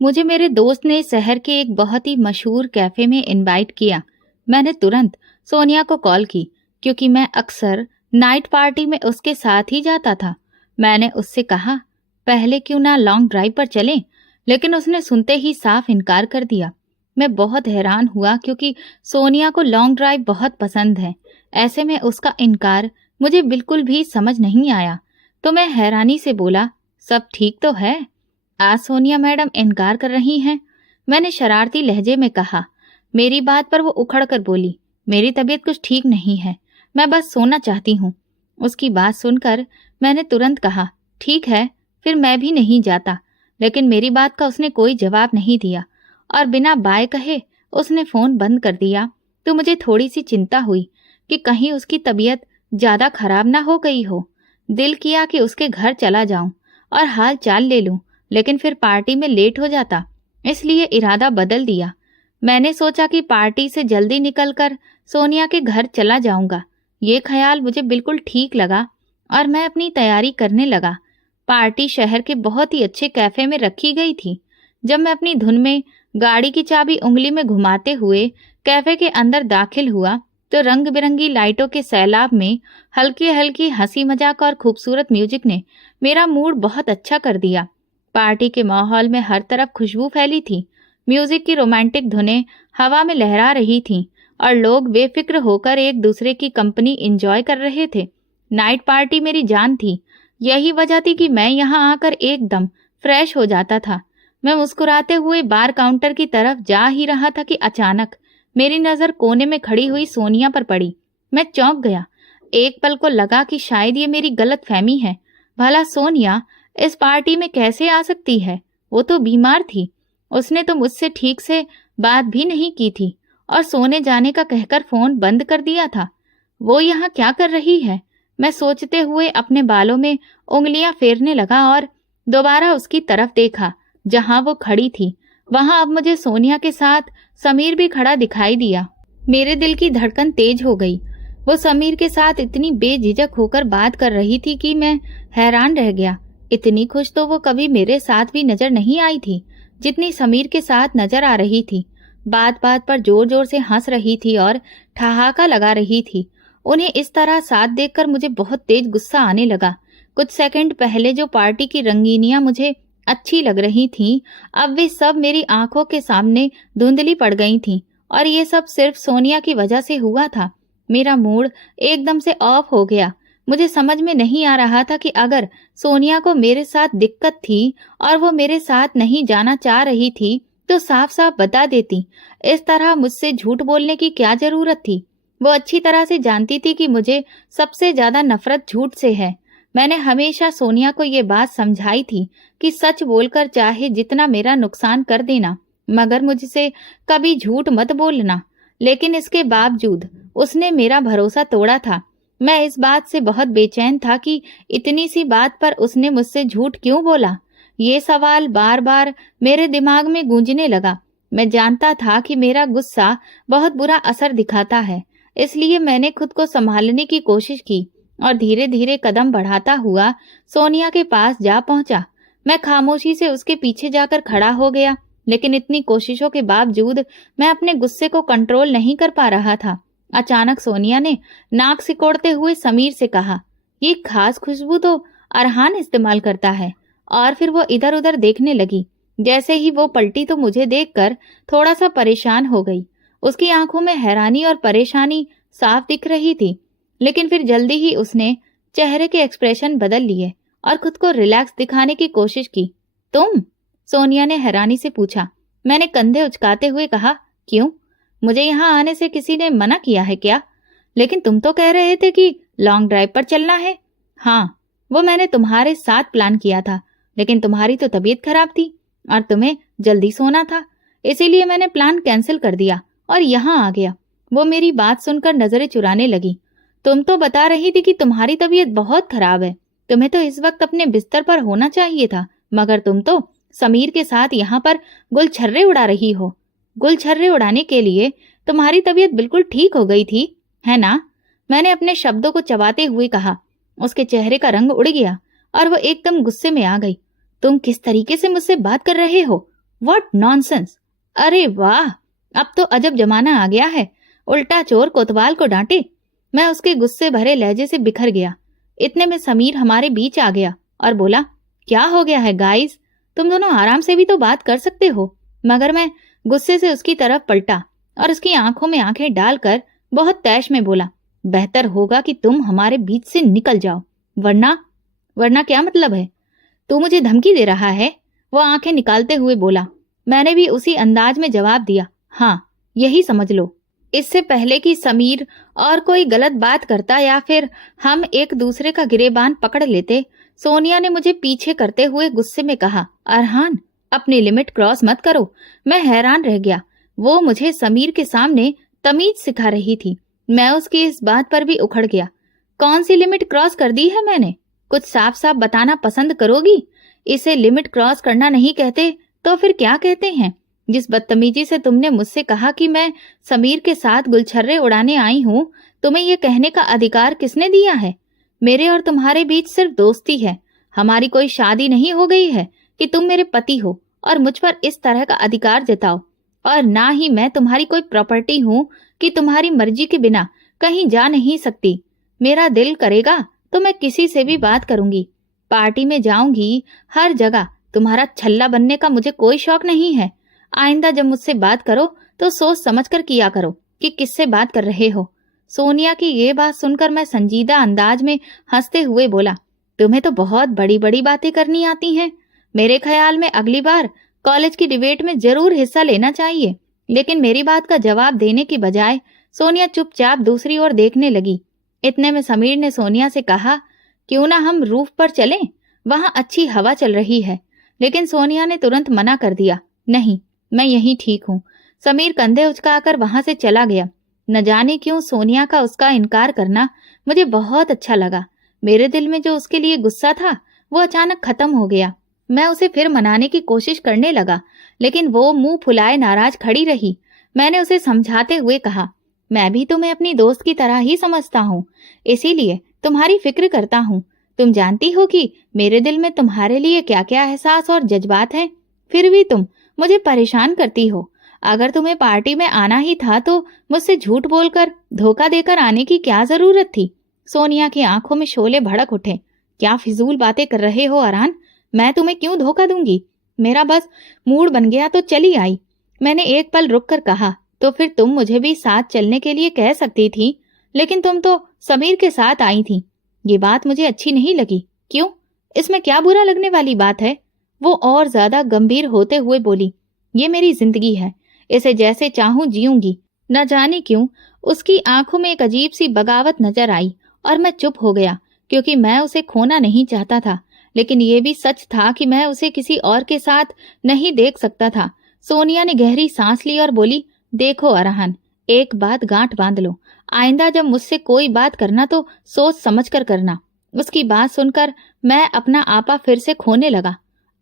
मुझे मेरे दोस्त ने शहर के एक बहुत ही मशहूर कैफे में इनवाइट किया। मैंने तुरंत सोनिया को कॉल की क्योंकि मैं अक्सर नाइट पार्टी में उसके साथ ही जाता था। मैंने उससे कहा, पहले क्यों ना लॉन्ग ड्राइव पर चलें, लेकिन उसने सुनते ही साफ इनकार कर दिया। मैं बहुत हैरान हुआ क्योंकि सोनिया को लॉन्ग ड्राइव बहुत पसंद है। ऐसे में उसका इनकार मुझे बिल्कुल भी समझ नहीं आया। तो मैं हैरानी से बोला, सब ठीक तो है? आज सोनिया मैडम इनकार कर रही हैं। मैंने शरारती लहजे में कहा। मेरी बात पर वो उखड़ कर बोली, मेरी तबीयत कुछ ठीक नहीं है, मैं बस सोना चाहती हूँ। उसकी बात सुनकर मैंने तुरंत कहा, ठीक है, फिर मैं भी नहीं जाता। लेकिन मेरी बात का उसने कोई जवाब नहीं दिया और बिना बाय कहे उसने फ़ोन बंद कर दिया। तो मुझे थोड़ी सी चिंता हुई कि कहीं उसकी तबीयत ज़्यादा खराब ना हो गई हो। दिल किया कि उसके घर चला जाऊं और हाल चाल ले लूं, लेकिन फिर पार्टी में लेट हो जाता, इसलिए इरादा बदल दिया। मैंने सोचा कि पार्टी से जल्दी निकलकर सोनिया के घर चला जाऊंगा। ये ख्याल मुझे बिल्कुल ठीक लगा और मैं अपनी तैयारी करने लगा। पार्टी शहर के बहुत ही अच्छे कैफे में रखी गई थी। जब मैं अपनी धुन में गाड़ी की चाबी उंगली में घुमाते हुए कैफे के अंदर दाखिल हुआ तो रंग बिरंगी लाइटों के सैलाब में हल्की हल्की हंसी मजाक और खूबसूरत म्यूजिक ने मेरा मूड बहुत अच्छा कर दिया। पार्टी के माहौल में हर तरफ खुशबू फैली थी। म्यूजिक की रोमांटिक धुनें हवा में लहरा रही थीं और लोग बेफिक्र होकर एक दूसरे की कंपनी एंजॉय कर रहे थे। नाइट पार्टी मेरी जान थी। यही वजह थी कि मैं यहाँ आकर एकदम फ्रेश हो जाता था। मैं मुस्कुराते हुए बार काउंटर की तरफ जा ही रहा था कि अचानक मेरी नजर कोने में खड़ी हुई सोनिया पर पड़ी। मैं चौंक गया। एक पल को लगा कि शायद ये मेरी गलत फहमी है। भला सोनिया इस पार्टी में कैसे आ सकती है? वो तो बीमार थी। उसने तो मुझसे ठीक से बात भी नहीं की थी और सोने जाने का कहकर फोन बंद कर दिया था। वो यहाँ क्या कर रही है? मैं सोचते हुए अपने बालों में उंगलियां फेरने लगा और दोबारा उसकी तरफ देखा जहां वो खड़ी थी। वहां अब मुझे सोनिया के साथ समीर भी खड़ा दिखाई दिया। मेरे दिल की धड़कन तेज हो गई। वो समीर के साथ इतनी बेझिझक होकर बात कर रही थी कि मैं हैरान रह गया। इतनी खुश तो वो कभी मेरे साथ भी नजर नहीं आई थी जितनी समीर के साथ नजर आ रही थी। बात बात पर जोर जोर से हंस रही थी और ठहाका लगा रही थी। उन्हें इस तरह साथ देखकर मुझे बहुत तेज गुस्सा आने लगा। कुछ सेकंड पहले जो पार्टी की रंगीनियां मुझे अच्छी लग रही थीं, अब वे सब मेरी आंखों के सामने धुंधली पड़ गई थीं और ये सब सिर्फ सोनिया की वजह से हुआ था। मेरा मूड एकदम से ऑफ हो गया। मुझे समझ में नहीं आ रहा था कि अगर सोनिया को मेरे साथ दिक्कत थी और वो मेरे साथ नहीं जाना चाह रही थी तो साफ साफ बता देती। इस तरह मुझसे झूठ बोलने की क्या जरूरत थी? वो अच्छी तरह से जानती थी कि मुझे सबसे ज्यादा नफरत झूठ से है। मैंने हमेशा सोनिया को ये बात समझाई थी कि सच बोलकर चाहे जितना मेरा नुकसान कर देना, मगर मुझसे कभी झूठ मत बोलना। लेकिन इसके बावजूद उसने मेरा भरोसा तोड़ा था। मैं इस बात से बहुत बेचैन था कि इतनी सी बात पर उसने मुझसे झूठ क्यों बोला। ये सवाल बार बार मेरे दिमाग में गूंजने लगा। मैं जानता था कि मेरा गुस्सा बहुत बुरा असर दिखाता है, इसलिए मैंने खुद को संभालने की कोशिश की और धीरे धीरे कदम बढ़ाता हुआ सोनिया के पास जा पहुंचा। मैं खामोशी से उसके पीछे जाकर खड़ा हो गया, लेकिन इतनी कोशिशों के बावजूद मैं अपने गुस्से को कंट्रोल नहीं कर पा रहा था। अचानक सोनिया ने नाक सिकोड़ते हुए समीर से कहा, ये खास खुशबू तो अरहान इस्तेमाल करता है। और फिर वो इधर उधर देखने लगी। जैसे ही वो पलटी तो मुझे देखकर थोड़ा सा परेशान हो गई। उसकी आंखों में हैरानी और परेशानी साफ दिख रही थी, लेकिन फिर जल्दी ही उसने चेहरे के एक्सप्रेशन बदल लिए और खुद को रिलैक्स दिखाने की कोशिश की। तुम? सोनिया ने हैरानी से पूछा। मैंने कंधे उचकाते हुए कहा, क्यों? मुझे यहाँ आने से किसी ने मना किया है क्या? लेकिन तुम तो कह रहे थे कि लॉन्ग ड्राइव पर चलना है। हाँ, वो मैंने तुम्हारे साथ प्लान किया था, लेकिन तुम्हारी तो तबीयत खराब थी और तुम्हें जल्दी सोना था, इसीलिए मैंने प्लान कैंसिल कर दिया और यहाँ आ गया। वो मेरी बात सुनकर नजरें चुराने लगी। तुम तो बता रही थी कि तुम्हारी तबीयत बहुत खराब है, तुम्हें तो इस वक्त अपने बिस्तर पर होना चाहिए था, मगर तुम तो समीर के साथ यहाँ पर गुलछर्रे उड़ा रही हो। गुलछर्रे उड़ाने के लिए तुम्हारी तबीयत बिल्कुल ठीक हो गई थी, है ना? मैंने अपने शब्दों को चबाते हुए कहा। उसके चेहरे का रंग उड़ गया और वो एकदम गुस्से में आ गई। तुम किस तरीके से मुझसे बात कर रहे हो? What nonsense. अरे वाह, अब तो अजब जमाना आ गया है, उल्टा चोर कोतवाल को डांटे। मैं उसके गुस्से भरे लहजे से बिखर गया। इतने में समीर हमारे बीच आ गया और बोला, क्या हो गया है गाइस, तुम दोनों आराम से भी तो बात कर सकते हो। मगर मैं गुस्से से उसकी तरफ पलटा और उसकी आंखों में आंखें डालकर बहुत तैश में बोला, बेहतर होगा कि तुम हमारे बीच से निकल जाओ, वरना वरना क्या मतलब है? तू मुझे धमकी दे रहा है? वो आंखें निकालते हुए बोला। मैंने भी उसी अंदाज में जवाब दिया, हाँ, यही समझ लो। इससे पहले कि समीर और कोई गलत बात करता या फिर हम एक दूसरे का गिरेबान पकड़ लेते, सोनिया ने मुझे पीछे करते हुए गुस्से में कहा, अरहान, अपनी लिमिट क्रॉस मत करो। मैं हैरान रह गया। वो मुझे समीर के सामने तमीज सिखा रही थी। मैं उसकी इस बात पर भी उखड़ गया। कौन सी लिमिट क्रॉस कर दी है मैंने? कुछ साफ साफ बताना पसंद करोगी? इसे लिमिट क्रॉस करना नहीं कहते तो फिर क्या कहते हैं? जिस बदतमीजी से तुमने मुझसे कहा कि मैं समीर के साथ गुलछर्रे उड़ाने आई हूँ, तुम्हें यह कहने का अधिकार किसने दिया है? मेरे और तुम्हारे बीच सिर्फ दोस्ती है, हमारी कोई शादी नहीं हो गई है कि तुम मेरे पति हो और मुझ पर इस तरह का अधिकार जताओ। और ना ही मैं तुम्हारी कोई प्रॉपर्टी हूँ कि तुम्हारी मर्जी के बिना कहीं जा नहीं सकती। मेरा दिल करेगा तो मैं किसी से भी बात करूंगी, पार्टी में जाऊंगी, हर जगह। तुम्हारा छल्ला बनने का मुझे कोई शौक नहीं है। आइंदा जब मुझसे बात करो तो सोच समझकर किया करो कि किससे बात कर रहे हो। सोनिया की ये बात सुनकर मैं संजीदा अंदाज में हंसते हुए बोला, तुम्हें तो बहुत बड़ी बड़ी बातें करनी आती हैं। मेरे ख्याल में अगली बार कॉलेज की डिबेट में जरूर हिस्सा लेना चाहिए। लेकिन मेरी बात का जवाब देने की बजाय सोनिया चुपचाप दूसरी ओर देखने लगी। इतने में समीर ने सोनिया से कहा, क्यों ना हम रूफ पर चलें, वहां अच्छी हवा चल रही है। लेकिन सोनिया ने तुरंत मना कर दिया, नहीं, मैं यहीं ठीक हूँ। समीर कंधे उचकाकर वहां से चला गया। न जाने क्यों सोनिया का उसका इनकार करना मुझे बहुत अच्छा लगा। मेरे दिल में जो उसके लिए गुस्सा था वो अचानक खत्म हो गया। मैं उसे फिर मनाने की कोशिश करने लगा, लेकिन वो मुंह फुलाए नाराज खड़ी रही। मैंने उसे समझाते हुए कहा, मैं भी तुम्हें अपनी दोस्त की तरह ही समझता हूँ, इसीलिए तुम्हारी फिक्र करता हूँ। तुम जानती हो कि मेरे दिल में तुम्हारे लिए क्या क्या एहसास और जज्बात हैं। फिर भी तुम मुझे परेशान करती हो। अगर तुम्हें पार्टी में आना ही था तो मुझसे झूठ बोलकर, धोखा देकर आने की क्या जरूरत थी? सोनिया की आंखों में शोले भड़क उठे। क्या फिजूल बातें कर रहे हो अरहान? मैं तुम्हें क्यों धोखा दूंगी? मेरा बस मूड बन गया तो चली आई। मैंने एक पल रुक कर कहा, तो फिर तुम मुझे भी साथ चलने के लिए कह सकती थी, लेकिन तुम तो समीर के साथ आई थी। ये बात मुझे अच्छी नहीं लगी। क्यों? इसमें क्या बुरा लगने वाली बात है? वो और ज्यादा गंभीर होते हुए बोली, ये मेरी जिंदगी है, इसे जैसे चाहूं जीऊंगी। न जाने क्यों उसकी आंखों में एक अजीब सी बगावत नजर आई और मैं चुप हो गया, क्योंकि मैं उसे खोना नहीं चाहता था। लेकिन ये भी सच था कि मैं उसे किसी और के साथ नहीं देख सकता था। सोनिया ने गहरी सांस ली और बोली, देखो अरहान, एक बात गांठ बांध लो, आइंदा जब मुझसे कोई बात करना तो सोच समझ कर करना। उसकी बात सुनकर मैं अपना आपा फिर से खोने लगा।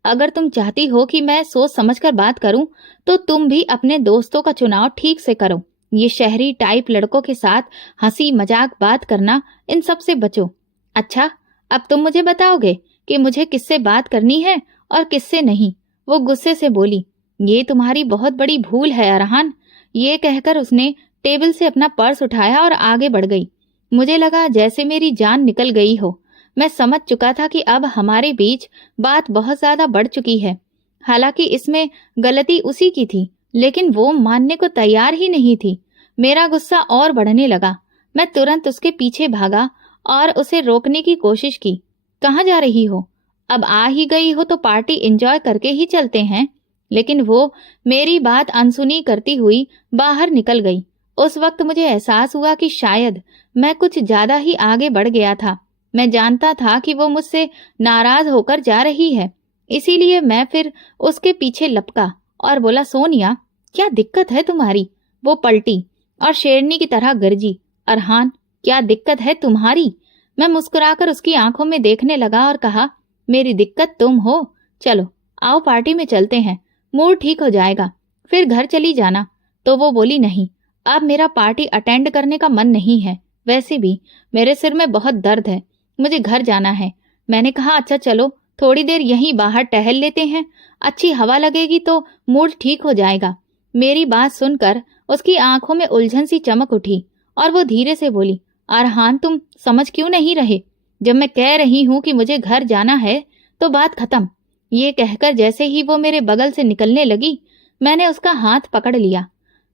अगर तुम चाहती हो कि मैं सोच समझकर बात करूं, तो तुम भी अपने दोस्तों का चुनाव ठीक से करो। ये शहरी टाइप लड़कों के साथ हंसी मजाक बात करना, इन सब से बचो। अच्छा, अब तुम मुझे बताओगे कि मुझे किससे बात करनी है और किससे नहीं? वो गुस्से से बोली, ये तुम्हारी बहुत बड़ी भूल है अरहान। ये कहकर उसने टेबल से अपना पर्स उठाया और आगे बढ़ गई। मुझे लगा जैसे मेरी जान निकल गई हो। मैं समझ चुका था कि अब हमारे बीच बात बहुत ज्यादा बढ़ चुकी है। हालांकि इसमें गलती उसी की थी, लेकिन वो मानने को तैयार ही नहीं थी। मेरा गुस्सा और बढ़ने लगा। मैं तुरंत उसके पीछे भागा और उसे रोकने की कोशिश की। कहाँ जा रही हो? अब आ ही गई हो तो पार्टी एंजॉय करके ही चलते हैं। लेकिन वो मेरी बात अनसुनी करती हुई बाहर निकल गई। उस वक्त मुझे एहसास हुआ कि शायद मैं कुछ ज्यादा ही आगे बढ़ गया था। मैं जानता था कि वो मुझसे नाराज होकर जा रही है, इसीलिए मैं फिर उसके पीछे लपका और बोला, सोनिया, क्या दिक्कत है तुम्हारी? वो पलटी और शेरनी की तरह गरजी, अरहान, क्या दिक्कत है तुम्हारी? मैं मुस्कुराकर उसकी आंखों में देखने लगा और कहा, मेरी दिक्कत तुम हो। चलो आओ पार्टी में चलते हैं, मूड ठीक हो जाएगा, फिर घर चली जाना। तो वो बोली, नहीं, अब मेरा पार्टी अटेंड करने का मन नहीं है। वैसे भी मेरे सिर में बहुत दर्द है, मुझे घर जाना है। मैंने कहा, अच्छा चलो, थोड़ी देर यहीं बाहर टहल लेते हैं, अच्छी हवा लगेगी तो मूड ठीक हो जाएगा। मेरी बात सुनकर उसकी आंखों में उलझन सी चमक उठी और वो धीरे से बोली, अरहान तुम समझ क्यों नहीं रहे? जब मैं कह रही हूँ कि मुझे घर जाना है तो बात खत्म। ये कहकर जैसे ही वो मेरे बगल से निकलने लगी, मैंने उसका हाथ पकड़ लिया।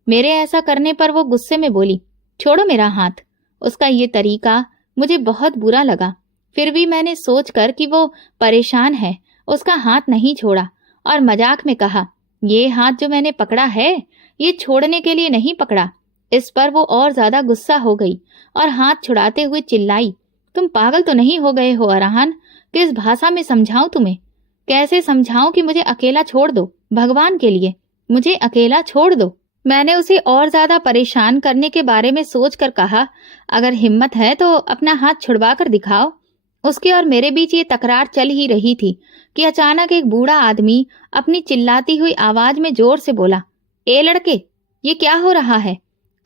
मेरे ऐसा करने पर वो गुस्से में बोली, छोड़ो मेरा हाथ। उसका ये तरीका मुझे बहुत बुरा लगा, फिर भी मैंने सोचकर कि वो परेशान है, उसका हाथ नहीं छोड़ा और मजाक में कहा, ये हाथ जो मैंने पकड़ा है ये छोड़ने के लिए नहीं पकड़ा। इस पर वो और ज्यादा गुस्सा हो गई और हाथ छुड़ाते हुए चिल्लाई, तुम पागल तो नहीं हो गए हो अरहान? किस भाषा में समझाऊं तुम्हें? कैसे समझाऊं कि मुझे अकेला छोड़ दो? भगवान के लिए मुझे अकेला छोड़ दो। मैंने उसे और ज्यादा परेशान करने के बारे में सोचकर कहा, अगर हिम्मत है तो अपना हाथ छुड़वा कर दिखाओ। उसके और मेरे बीच ये तकरार चल ही रही थी कि अचानक एक बूढ़ा आदमी अपनी चिल्लाती हुई आवाज में जोर से बोला, ए लड़के, ये क्या हो रहा है?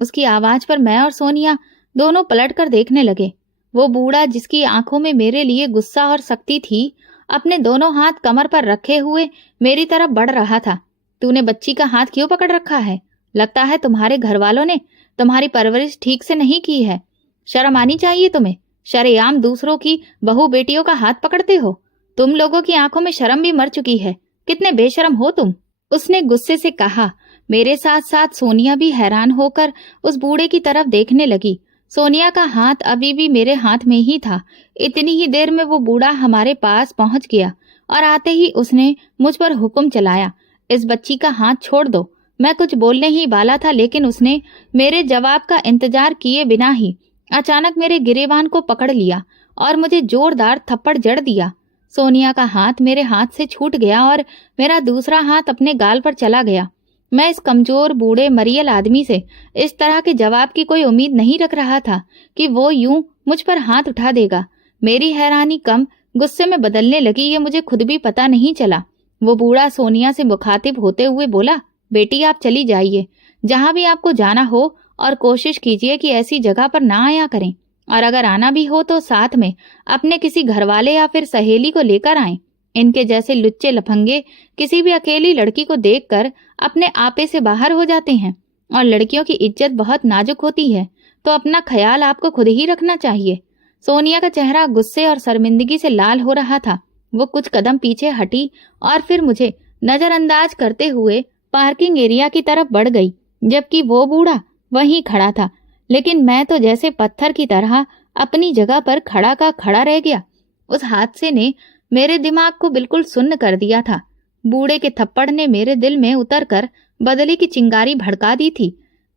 उसकी आवाज पर मैं और सोनिया दोनों पलटकर देखने लगे। वो बूढ़ा, जिसकी आंखों में मेरे लिए गुस्सा और सख्ती थी, अपने दोनों हाथ कमर पर रखे हुए मेरी तरफ बढ़ रहा था। तूने बच्ची का हाथ क्यों पकड़ रखा है? लगता है तुम्हारे घर वालों ने तुम्हारी परवरिश ठीक से नहीं की है। शर्म आनी चाहिए तुम्हें। शरेआम दूसरों की बहू बेटियों का हाथ पकड़ते हो। तुम लोगों की आंखों में शर्म भी मर चुकी है। कितने बेशर्म हो तुम, उसने गुस्से से कहा। मेरे साथ साथ सोनिया भी हैरान होकर उस बूढ़े की तरफ देखने लगी। सोनिया का हाथ अभी भी मेरे हाथ में ही था। इतनी ही देर में वो बूढ़ा हमारे पास पहुंच गया और आते ही उसने मुझ पर हुक्म चलाया, इस बच्ची का हाथ छोड़ दो। मैं कुछ बोलने ही वाला था, लेकिन उसने मेरे जवाब का इंतजार किए बिना ही अचानक मेरे गिरेबान को पकड़ लिया और मुझे जोरदार थप्पड़ जड़ दिया। सोनिया का हाथ मेरे हाथ से छूट गया और मेरा दूसरा हाथ अपने गाल पर चला गया। मैं इस कमजोर बूढ़े मरियल आदमी से इस तरह के जवाब की कोई उम्मीद नहीं रख रहा था कि वो यूं मुझ पर हाथ उठा देगा। मेरी हैरानी कम गुस्से में बदलने लगी, ये मुझे खुद भी पता नहीं चला। वो बूढ़ा सोनिया से मुखातिब होते हुए बोला, बेटी आप चली जाइए, जहां भी आपको जाना हो, और कोशिश कीजिए कि ऐसी जगह पर ना आया करें, और अगर आना भी हो तो साथ में अपने किसी घरवाले या फिर सहेली को लेकर आएं। इनके जैसे लुच्चे लफंगे किसी भी अकेली लड़की को देखकर अपने आपे से बाहर हो जाते हैं, और लड़कियों की इज्जत बहुत नाजुक होती है, तो अपना ख्याल आपको खुद ही रखना चाहिए। सोनिया का चेहरा गुस्से और शर्मिंदगी से लाल हो रहा था। वो कुछ कदम पीछे हटी और फिर मुझे नजरअंदाज करते हुए पार्किंग एरिया की तरफ बढ़ गई, जबकि वो बूढ़ा वहीं खड़ा था। लेकिन मैं तो जैसे पत्थर की तरह अपनी जगह पर खड़ा का खड़ा रह गया। उस हादसे ने मेरे दिमाग को बिल्कुल सुन्न कर दिया था। बूढ़े के थप्पड़ ने मेरे दिल में उतरकर बदले की चिंगारी भड़का दी थी।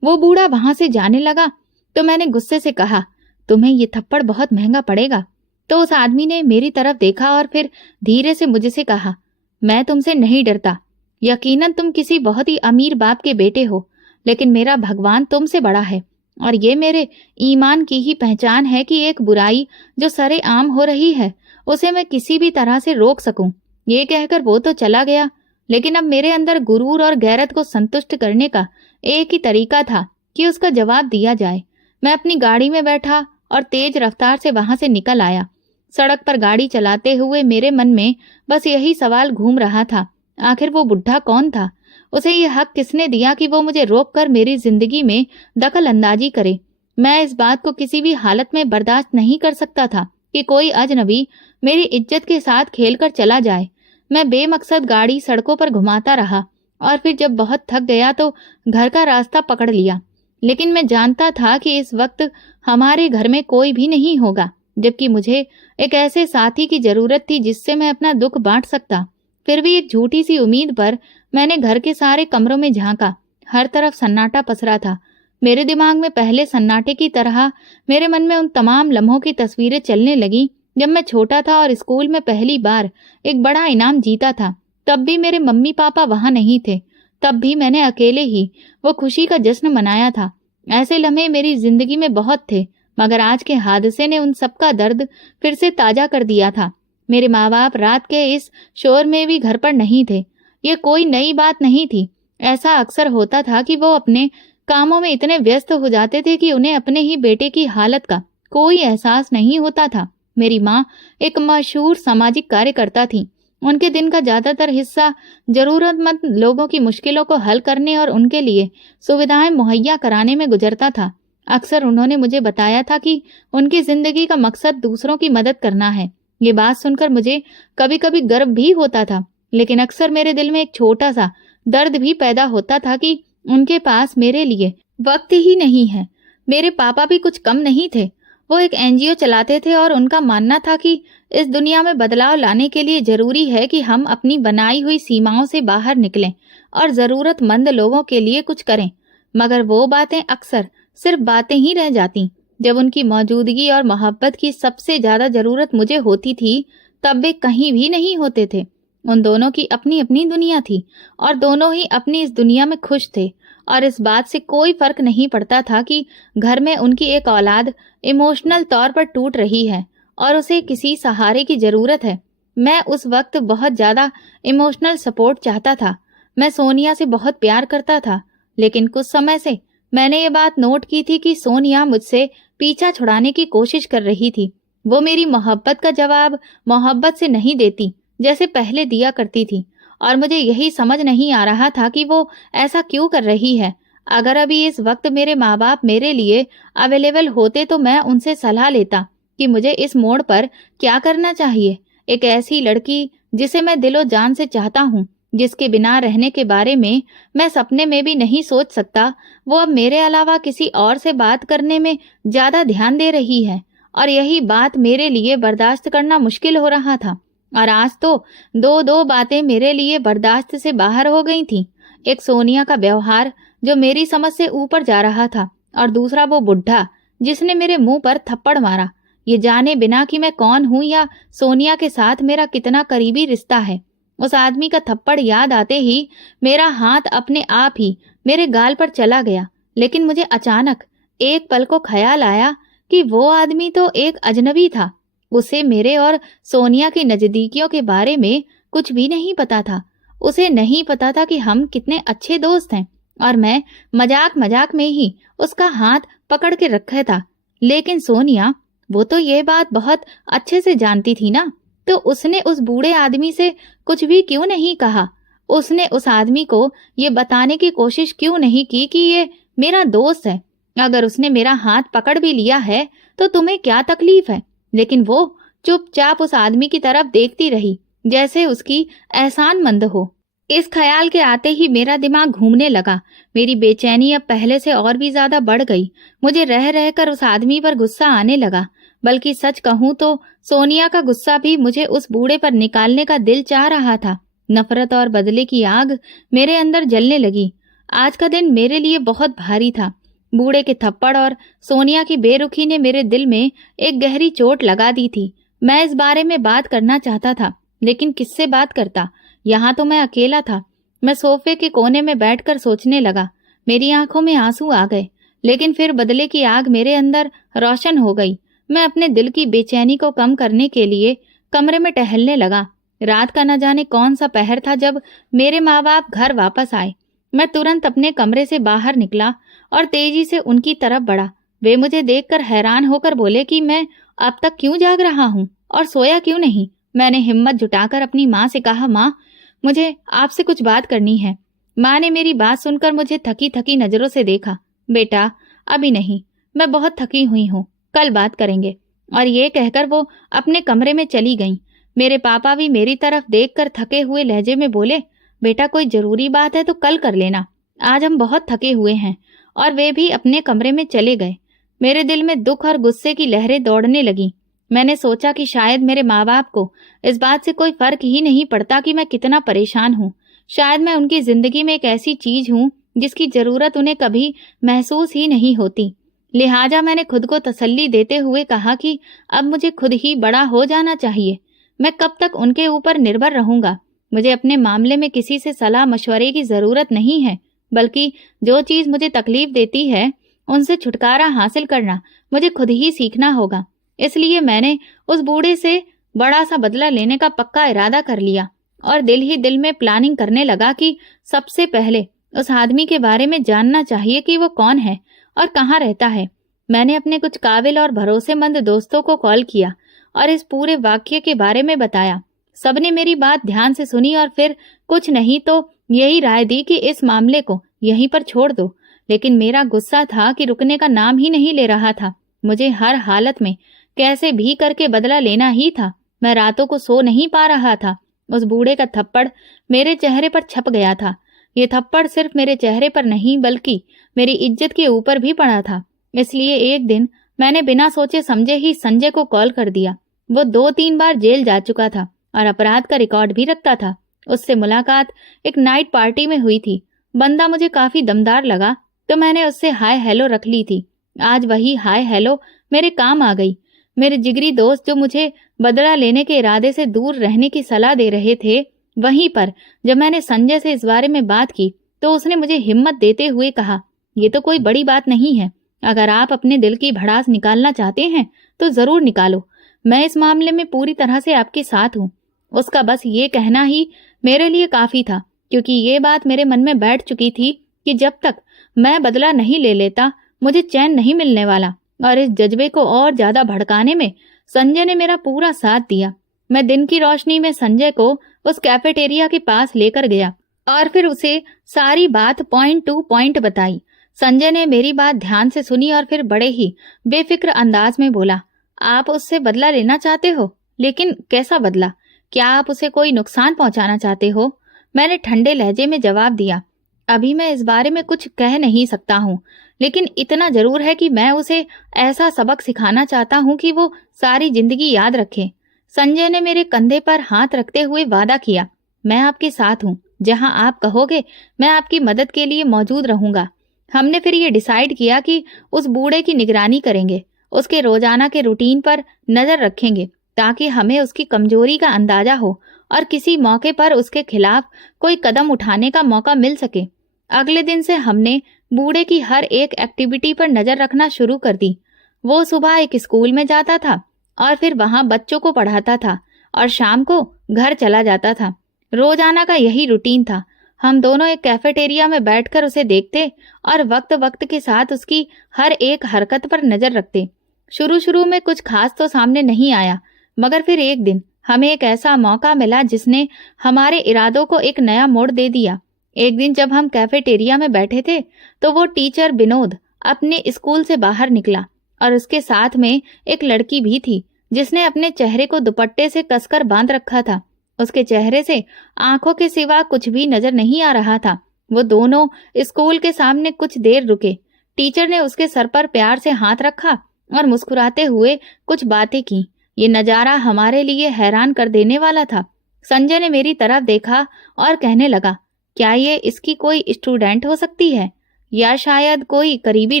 वो बूढ़ा वहां से जाने लगा तो मैंने गुस्से से कहा, तुम्हें ये थप्पड़ बहुत महंगा पड़ेगा। तो उस आदमी ने मेरी तरफ देखा और फिर धीरे से मुझसे कहा, मैं तुमसे नहीं डरता। यकीनन तुम किसी बहुत ही अमीर बाप के बेटे हो, लेकिन मेरा भगवान तुमसे बड़ा है, और ये मेरे ईमान की ही पहचान है कि एक बुराई जो सरेआम हो रही है उसे मैं किसी भी तरह से रोक सकूं। ये कहकर वो तो चला गया, लेकिन अब मेरे अंदर गुरूर और गैरत को संतुष्ट करने का एक ही तरीका था कि उसका जवाब दिया जाए। मैं अपनी गाड़ी में बैठा और तेज रफ्तार से वहां से निकल आया। सड़क पर गाड़ी चलाते हुए मेरे मन में बस यही सवाल घूम रहा था, आखिर वो बुढ़ा कौन था? उसे ये हक किसने दिया कि वो मुझे रोककर मेरी जिंदगी में दखल अंदाजी करे? मैं इस बात को किसी भी हालत में बर्दाश्त नहीं कर सकता था कि कोई अजनबी मेरी इज्जत के साथ खेलकर चला जाए। मैं बेमकसद गाड़ी सड़कों पर घुमाता रहा और फिर जब बहुत थक गया तो घर का रास्ता पकड़ लिया। लेकिन मैं जानता था कि इस वक्त हमारे घर में कोई भी नहीं होगा, जबकि मुझे एक ऐसे साथी की जरूरत थी जिससे मैं अपना दुख बांट सकता। फिर भी एक झूठी सी उम्मीद पर मैंने घर के सारे कमरों में झांका। हर तरफ सन्नाटा पसरा था। मेरे दिमाग में पहले सन्नाटे की तरह मेरे मन में उन तमाम लम्हों की तस्वीरें चलने लगी जब मैं छोटा था और स्कूल में पहली बार एक बड़ा इनाम जीता था। तब भी मेरे मम्मी पापा वहां नहीं थे, तब भी मैंने अकेले ही वो खुशी का जश्न मनाया था। ऐसे लम्हे मेरी जिंदगी में बहुत थे, मगर आज के हादसे ने उन सबका दर्द फिर से ताजा कर दिया था। मेरे माँ बाप रात के इस शोर में भी घर पर नहीं थे। ये कोई नई बात नहीं थी। ऐसा अक्सर होता था कि वो अपने कामों में इतने व्यस्त हो जाते थे कि उन्हें अपने ही बेटे की हालत का कोई एहसास नहीं होता था। मेरी माँ एक मशहूर सामाजिक कार्यकर्ता थी। उनके दिन का ज्यादातर हिस्सा जरूरतमंद लोगों की मुश्किलों को हल करने और उनके लिए सुविधाएं मुहैया कराने में गुजरता था। अक्सर उन्होंने मुझे बताया था कि उनकी जिंदगी का मकसद दूसरों की मदद करना है। ये बात सुनकर मुझे कभी कभी गर्व भी होता था, लेकिन अक्सर मेरे दिल में एक छोटा सा दर्द भी पैदा होता था कि उनके पास मेरे लिए वक्त ही नहीं है। मेरे पापा भी कुछ कम नहीं थे। वो एक एनजीओ चलाते थे और उनका मानना था कि इस दुनिया में बदलाव लाने के लिए जरूरी है कि हम अपनी बनाई हुई सीमाओं से बाहर निकलें और जरूरतमंद लोगों के लिए कुछ करें। मगर वो बातें अक्सर सिर्फ बातें ही रह जाती। जब उनकी मौजूदगी और मोहब्बत की सबसे ज्यादा जरूरत मुझे होती थी, तब वे कहीं भी नहीं होते थे। उन दोनों की अपनी अपनी दुनिया थी और दोनों ही अपनी इस दुनिया में खुश थे, और इस बात से कोई फर्क नहीं पड़ता था कि घर में उनकी एक औलाद इमोशनल तौर पर टूट रही है और उसे किसी सहारे की जरूरत है। मैं उस वक्त बहुत ज्यादा इमोशनल सपोर्ट चाहता था। मैं सोनिया से बहुत प्यार करता था, लेकिन कुछ समय से मैंने ये बात नोट की थी कि सोनिया मुझसे पीछा छुड़ाने की कोशिश कर रही थी। वो मेरी मोहब्बत का जवाब मोहब्बत से नहीं देती जैसे पहले दिया करती थी, और मुझे यही समझ नहीं आ रहा था कि वो ऐसा क्यों कर रही है। अगर अभी इस वक्त मेरे माँ बाप मेरे लिए अवेलेबल होते तो मैं उनसे सलाह लेता कि मुझे इस मोड़ पर क्या करना चाहिए। एक ऐसी लड़की जिसे मैं दिलो जान से चाहता हूँ, जिसके बिना रहने के बारे में मैं सपने में भी नहीं सोच सकता, वो अब मेरे अलावा किसी और से बात करने में ज्यादा ध्यान दे रही है, और यही बात मेरे लिए बर्दाश्त करना मुश्किल हो रहा था। और आज तो दो दो बातें मेरे लिए बर्दाश्त से बाहर हो गई थीं। एक सोनिया का व्यवहार जो मेरी समझ से ऊपर जा रहा था, और दूसरा वो बुढ़ा जिसने मेरे मुंह पर थप्पड़ मारा, ये जाने बिना कि मैं कौन हूं या सोनिया के साथ मेरा कितना करीबी रिश्ता है। उस आदमी का थप्पड़ याद आते ही मेरा हाथ अपने आप ही मेरे गाल पर चला गया, लेकिन मुझे अचानक एक पल को ख्याल आया कि वो आदमी तो एक अजनबी था। उसे मेरे और सोनिया की नजदीकियों के बारे में कुछ भी नहीं पता था। उसे नहीं पता था कि हम कितने अच्छे दोस्त हैं, और मैं मजाक मजाक में ही उसका हाथ पकड़ के रखा था। लेकिन सोनिया, वो तो ये बात बहुत अच्छे से जानती थी ना, तो उसने उस बूढ़े आदमी से कुछ भी क्यों नहीं कहा? उसने उस आदमी को ये बताने की कोशिश क्यों नहीं की कि ये मेरा दोस्त है? अगर उसने मेरा हाथ पकड़ भी लिया है तो तुम्हें क्या तकलीफ है? लेकिन वो चुपचाप उस आदमी की तरफ देखती रही जैसे उसकी एहसानमंद हो। इस ख्याल के आते ही मेरा दिमाग घूमने लगा। मेरी बेचैनी अब पहले से और भी ज्यादा बढ़ गई। मुझे रह रहकर उस आदमी पर गुस्सा आने लगा, बल्कि सच कहूं तो सोनिया का गुस्सा भी मुझे उस बूढ़े पर निकालने का दिल चाह रहा था। नफरत और बदले की आग मेरे अंदर जलने लगी। आज का दिन मेरे लिए बहुत भारी था। बूढ़े के थप्पड़ और सोनिया की बेरुखी ने मेरे दिल में एक गहरी चोट लगा दी थी। मैं इस बारे में बात करना चाहता था, लेकिन किससे बात करता? यहाँ तो मैं अकेला था। मैं सोफे के कोने में बैठकर सोचने लगा। मेरी आंखों में आंसू आ गए, लेकिन फिर बदले की आग मेरे अंदर रोशन हो गई। मैं अपने दिल की बेचैनी को कम करने के लिए कमरे में टहलने लगा। रात का न जाने कौन सा पहर था जब मेरे माँ बाप घर वापस आए। मैं तुरंत अपने कमरे से बाहर निकला और तेजी से उनकी तरफ बढ़ा। वे मुझे देखकर हैरान होकर बोले कि मैं अब तक क्यों जाग रहा हूँ और सोया क्यों नहीं। मैंने हिम्मत जुटाकर अपनी माँ से कहा, माँ, मुझे आपसे कुछ बात करनी है। माँ ने मेरी बात सुनकर मुझे थकी थकी नजरों से देखा। बेटा, अभी नहीं, मैं बहुत थकी हुई हूँ, कल बात करेंगे। और ये कहकर वो अपने कमरे में चली गईं। मेरे पापा भी मेरी तरफ देखकर थके हुए लहजे में बोले, बेटा, कोई जरूरी बात है तो कल कर लेना, आज हम बहुत थके हुए हैं। और वे भी अपने कमरे में चले गए। मेरे दिल में दुख और गुस्से की लहरें दौड़ने लगी। मैंने सोचा कि शायद मेरे माँ बाप को इस बात से कोई फर्क ही नहीं पड़ता कि मैं कितना परेशान हूँ। शायद मैं उनकी जिंदगी में एक ऐसी चीज हूँ जिसकी जरूरत उन्हें कभी महसूस ही नहीं होती। लिहाजा मैंने खुद को तसल्ली देते हुए कहा कि अब मुझे खुद ही बड़ा हो जाना चाहिए। मैं कब तक उनके ऊपर निर्भर रहूंगा? मुझे अपने मामले में किसी से सलाह मशवरे की जरूरत नहीं है, बल्कि जो चीज मुझे तकलीफ देती है उनसे छुटकारा हासिल करना मुझे खुद ही सीखना होगा। इसलिए मैंने उस बूढ़े से बड़ा सा बदला लेने का पक्का इरादा कर लिया और दिल ही दिल में प्लानिंग करने लगा कि सबसे पहले उस आदमी के बारे में जानना चाहिए कि वो कौन है और कहाँ रहता है। मैंने अपने कुछ काबिल और भरोसेमंद दोस्तों को कॉल किया और इस पूरे वाक्य के बारे में बताया। सबने मेरी बात ध्यान से सुनी और फिर कुछ नहीं तो यही राय दी कि इस मामले को यहीं पर छोड़ दो। लेकिन मेरा गुस्सा था कि रुकने का नाम ही नहीं ले रहा था। मुझे हर हालत में कैसे भी करके बदला लेना ही था। मैं रातों को सो नहीं पा रहा था। उस बूढ़े का थप्पड़ मेरे चेहरे पर छप गया था। ये थप्पड़ सिर्फ मेरे चेहरे पर नहीं बल्कि मेरी इज्जत के ऊपर भी पड़ा था। इसलिए एक दिन मैंने बिना सोचे समझे ही संजय को कॉल कर दिया। वो 2-3 बार जेल जा चुका था और अपराध का रिकॉर्ड भी रखता था। उससे मुलाकात एक नाइट पार्टी में हुई थी। बंदा मुझे काफी दमदार लगा तो मैंने उससे हाय हेलो रख ली थी। आज वही हाय हेलो मेरे काम आ गई। मेरे जिगरी दोस्त जो मुझे बदला लेने के इरादे से दूर रहने की सलाह दे रहे थे, वहीं पर जब मैंने संजय से इस बारे में बात की तो उसने मुझे हिम्मत देते हुए कहा, ये तो कोई बड़ी बात नहीं है। अगर आप अपने दिल की भड़ास निकालना चाहते हैं तो जरूर निकालो। मैं इस मामले में पूरी तरह से आपके साथ हूँ। उसका बस ये कहना ही मेरे लिए काफी था, क्योंकि ये बात मेरे मन में बैठ चुकी थी कि जब तक मैं बदला नहीं ले लेता मुझे चैन नहीं मिलने वाला। और इस जज्बे को और ज्यादा भड़काने में संजय ने मेरा पूरा साथ दिया। मैं दिन की रोशनी में संजय को उस कैफेटेरिया के पास लेकर गया और फिर उसे सारी बात पॉइंट टू पॉइंट बताई। संजय ने मेरी बात ध्यान से सुनी और फिर बड़े ही बेफिक्र अंदाज में बोला, आप उससे बदला लेना चाहते हो, लेकिन कैसा बदला? क्या आप उसे कोई नुकसान पहुंचाना चाहते हो? मैंने ठंडे लहजे में जवाब दिया, अभी मैं इस बारे में कुछ कह नहीं सकता हूँ, लेकिन इतना जरूर है कि मैं उसे ऐसा सबक सिखाना चाहता हूँ कि वो सारी जिंदगी याद रखे। संजय ने मेरे कंधे पर हाथ रखते हुए वादा किया, मैं आपके साथ हूँ। जहाँ आप कहोगे मैं आपकी मदद के लिए मौजूद रहूंगा। हमने फिर ये डिसाइड किया कि उस बूढ़े की निगरानी करेंगे, उसके रोजाना के रूटीन पर नजर रखेंगे ताकि हमें उसकी कमजोरी का अंदाजा हो और किसी मौके पर उसके खिलाफ कोई कदम उठाने का मौका मिल सके। अगले दिन से हमने बूढ़े की हर एक एक्टिविटी पर नजर रखना शुरू कर दी। वो सुबह एक स्कूल में जाता था और फिर वहां बच्चों को पढ़ाता था और शाम को घर चला जाता था। रोजाना का यही रूटीन था। हम दोनों एक कैफेटेरिया में बैठकर उसे देखते और वक्त वक्त के साथ उसकी हर एक हरकत पर नजर रखते। शुरू शुरू में कुछ खास तो सामने नहीं आया, मगर फिर एक दिन हमें एक ऐसा मौका मिला जिसने हमारे इरादों को एक नया मोड़ दे दिया। एक दिन जब हम कैफेटेरिया में बैठे थे तो वो टीचर विनोद अपने स्कूल से बाहर निकला और उसके साथ में एक लड़की भी थी जिसने अपने चेहरे को दुपट्टे से कसकर बांध रखा था। उसके चेहरे से आंखों के सिवा कुछ भी नजर नहीं आ रहा था। वो दोनों स्कूल के सामने कुछ देर रुके। टीचर ने उसके सर पर प्यार से हाथ रखा और मुस्कुराते हुए कुछ बातें की। ये नजारा हमारे लिए हैरान कर देने वाला था। संजय ने मेरी तरफ देखा और कहने लगा, क्या ये इसकी कोई स्टूडेंट हो सकती है या शायद कोई करीबी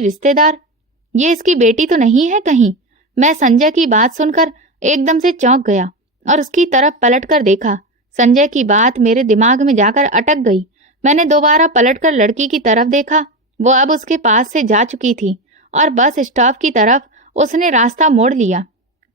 रिश्तेदार? ये इसकी बेटी तो नहीं है कहीं? मैं संजय की बात सुनकर एकदम से चौंक गया और उसकी तरफ पलटकर देखा। संजय की बात मेरे दिमाग में जाकर अटक गई। मैंने दोबारा पलटकर लड़की की तरफ देखा। वो अब उसके पास से जा चुकी थी और बस स्टॉप की तरफ उसने रास्ता मोड़ लिया।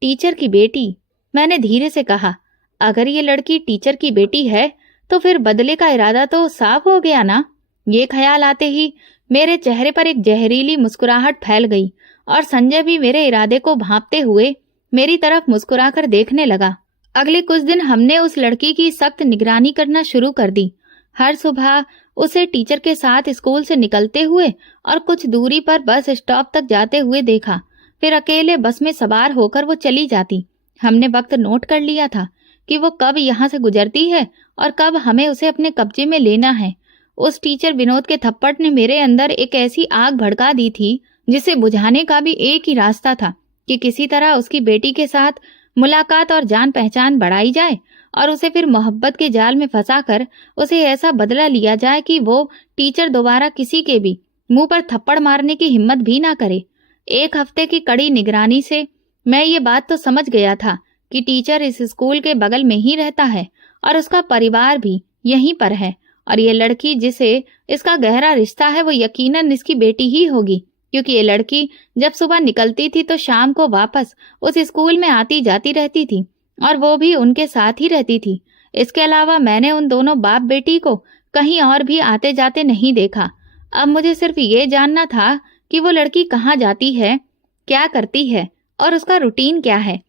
टीचर की बेटी, मैंने धीरे से कहा। अगर ये लड़की टीचर की बेटी है तो फिर बदले का इरादा तो साफ हो गया ना। ये ख्याल आते ही मेरे चेहरे पर एक जहरीली मुस्कुराहट फैल गई और संजय भी मेरे इरादे को भांपते हुए मेरी तरफ मुस्कुराकर देखने लगा। अगले कुछ दिन हमने उस लड़की की सख्त निगरानी करना शुरू कर दी। हर सुबह उसे टीचर के साथ स्कूल से निकलते हुए और कुछ दूरी पर बस स्टॉप तक जाते हुए देखा। फिर अकेले बस में सवार होकर वो चली जाती। हमने वक्त नोट कर लिया था कि वो कब यहाँ से गुजरती है और कब हमें उसे अपने कब्जे में लेना है। उस टीचर विनोद के थप्पड़ ने मेरे अंदर एक ऐसी आग भड़का दी थी जिसे बुझाने का भी एक ही रास्ता था कि किसी तरह उसकी बेटी के साथ मुलाकात और जान पहचान बढ़ाई जाए और उसे फिर मोहब्बत के जाल में फंसाकर उसे ऐसा बदला लिया जाए कि वो टीचर दोबारा किसी के भी मुंह पर थप्पड़ मारने की हिम्मत भी ना करे। 1 हफ्ते की कड़ी निगरानी से मैं ये बात तो समझ गया था कि टीचर इस स्कूल के बगल में ही रहता है और उसका परिवार भी यहीं पर है और ये लड़की जिसे इसका गहरा रिश्ता है वो यकीनन इसकी बेटी ही होगी, क्योंकि ये लड़की जब सुबह निकलती थी तो शाम को वापस उस स्कूल में आती जाती रहती थी और वो भी उनके साथ ही रहती थी। इसके अलावा मैंने उन दोनों बाप बेटी को कहीं और भी आते जाते नहीं देखा। अब मुझे सिर्फ ये जानना था कि वो लड़की कहाँ जाती है, क्या करती है और उसका रूटीन क्या है।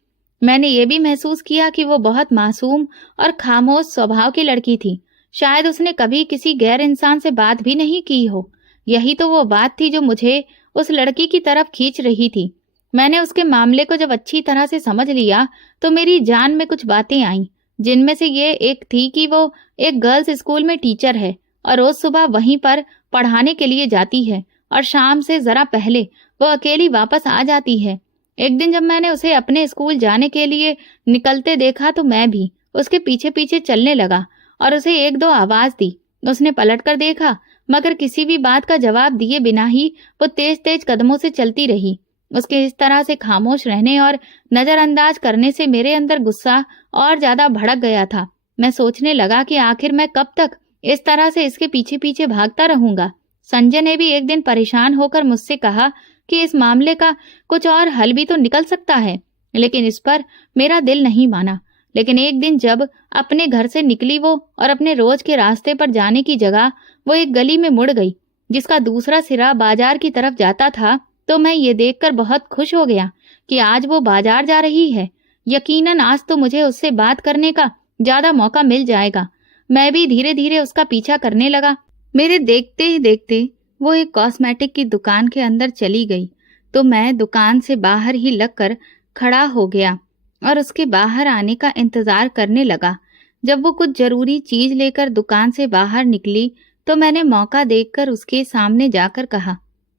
मैंने ये भी महसूस किया कि वो बहुत मासूम और खामोश स्वभाव की लड़की थी। शायद उसने कभी किसी गैर इंसान से बात भी नहीं की हो। यही तो वो बात थी जो मुझे उस लड़की की तरफ खींच रही थी। मैंने उसके मामले को जब अच्छी तरह से समझ लिया तो मेरी जान में कुछ बातें आईं, जिनमें से ये एक थी कि वो एक गर्ल्स स्कूल में टीचर है और रोज सुबह वहीं पर पढ़ाने के लिए जाती है और शाम से जरा पहले वो अकेली वापस आ जाती है। एक दिन जब मैंने उसे अपने स्कूल जाने के लिए निकलते देखा तो मैं भी उसके पीछे पीछे चलने लगा और उसे एक दो आवाज दी। उसने पलटकर देखा, मगर किसी भी बात का जवाब दिए बिना ही वो तेज तेज कदमों से चलती रही। उसके इस तरह से खामोश रहने और नजरअंदाज करने से मेरे अंदर गुस्सा और ज्यादा भड़क गया था। मैं सोचने लगा कि आखिर मैं कब तक इस तरह से इसके पीछे पीछे भागता रहूंगा। संजय ने भी एक दिन परेशान होकर मुझसे कहा कि इस मामले का कुछ और हल भी तो निकल सकता है, लेकिन इस पर मेरा दिल नहीं माना। लेकिन एक दिन जब अपने घर से निकली वो और अपने रोज के रास्ते पर जाने की जगह वो एक गली में मुड़ गई जिसका दूसरा सिरा बाजार की तरफ जाता था, तो मैं ये देखकर बहुत खुश हो गया कि आज वो बाजार जा रही है। यकीनन आज तो मुझे उससे बात करने का ज्यादा मौका मिल जाएगा। मैं भी धीरे धीरे उसका पीछा करने लगा। मेरे देखते ही देखते वो एक कॉस्मेटिक की दुकान के अंदर चली गई, तो मैं दुकान से बाहर ही लगकर खड़ा हो गया और उसके बाहर आने का इंतजार करने लगा। जब वो कुछ जरूरी चीज लेकर दुकान से बाहर निकली तो मैंने मौका देखकर उसके सामने जाकर कहा,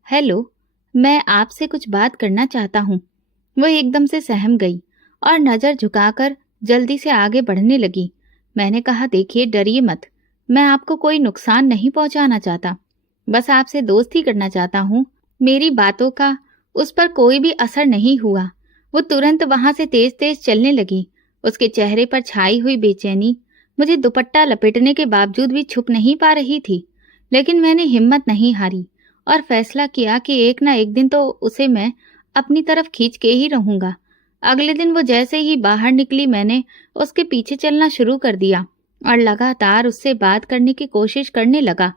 हेलो, मैं आपसे कुछ बात करना चाहता हूँ। वो एकदम से सहम गई और नजर झुकाकर जल्दी से आगे बढ़ने लगी। मैंने कहा, देखिए, डरिए मत, मैं आपको कोई नुकसान नहीं पहुंचाना चाहता, बस आपसे दोस्ती करना चाहता हूँ। मेरी बातों का उस पर कोई भी असर नहीं हुआ। वो तुरंत वहां से तेज तेज चलने लगी। उसके चेहरे पर छाई हुई बेचैनी मुझे दुपट्टा लपेटने के बावजूद भी छुप नहीं पा रही थी। लेकिन मैंने हिम्मत नहीं हारी और फैसला किया कि एक ना एक दिन तो उसे मैं अपनी तरफ खींच के ही रहूंगा। अगले दिन वो जैसे ही बाहर निकली मैंने उसके पीछे चलना शुरू कर दिया और लगातार उससे बात करने की कोशिश करने लगा।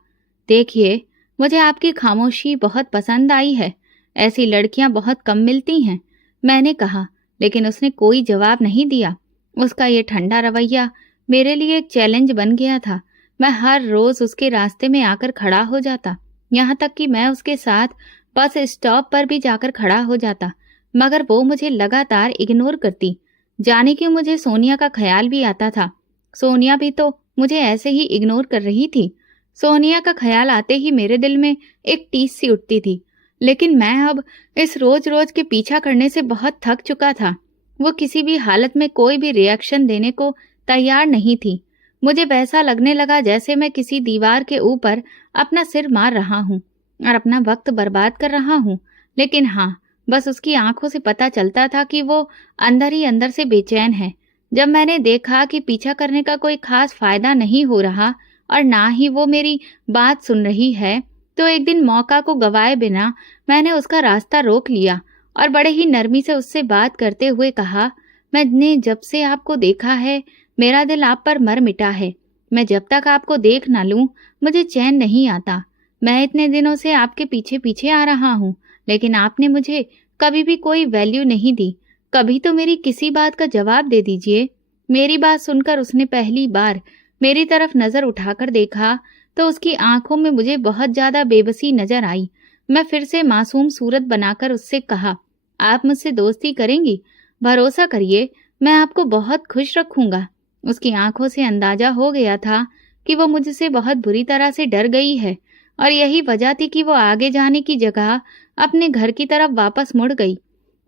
देखिए, मुझे आपकी खामोशी बहुत पसंद आई है। ऐसी लड़कियां बहुत कम मिलती हैं, मैंने कहा, लेकिन उसने कोई जवाब नहीं दिया। उसका ये ठंडा रवैया मेरे लिए एक चैलेंज बन गया था। मैं हर रोज उसके रास्ते में आकर खड़ा हो जाता, यहाँ तक कि मैं उसके साथ बस स्टॉप पर भी जाकर खड़ा हो जाता, मगर वो मुझे लगातार इग्नोर करती। जाने क्यों मुझे सोनिया का ख्याल भी आता था। सोनिया भी तो मुझे ऐसे ही इग्नोर कर रही थी। सोनिया का ख्याल आते ही मेरे दिल में एक टीस सी उठती थी। लेकिन मैं अब इस रोज रोज के पीछा करने से बहुत थक चुका था। वो किसी भी हालत में कोई भी रिएक्शन देने को तैयार नहीं थी। मुझे वैसा लगने लगा जैसे मैं किसी दीवार के ऊपर अपना सिर मार रहा हूँ और अपना वक्त बर्बाद कर रहा हूँ। लेकिन हाँ, बस उसकी आंखों से पता चलता था कि वो अंदर ही अंदर से बेचैन है। जब मैंने देखा कि पीछा करने का कोई खास फायदा नहीं हो रहा और ना ही वो मेरी बात सुन रही है, तो एक दिन मौका को गवाए बिना मैंने उसका रास्ता रोक लिया और बड़े ही नरमी से उससे बात करते हुए कहा, मैंने जब से आपको देखा है मेरा दिल आप पर मर मिटा है। मैं जब तक आपको देख ना लूं मुझे चैन नहीं आता। मैं इतने दिनों से आपके पीछे पीछे आ रहा हूँ, लेकिन आपने मुझे कभी भी कोई वैल्यू नहीं दी। कभी तो मेरी किसी बात का जवाब दे दीजिए। मेरी बात सुनकर उसने पहली बार मेरी तरफ नजर उठाकर देखा तो उसकी आंखों में मुझे बहुत ज्यादा बेबसी नजर आई। मैं फिर से मासूम सूरत बनाकर उससे कहा, आप मुझसे दोस्ती करेंगी? भरोसा करिए, मैं आपको बहुत खुश रखूंगा। उसकी आंखों से अंदाजा हो गया था कि वो मुझसे बहुत बुरी तरह से डर गई है और यही वजह थी कि वो आगे जाने की जगह अपने घर की तरफ वापस मुड़ गई।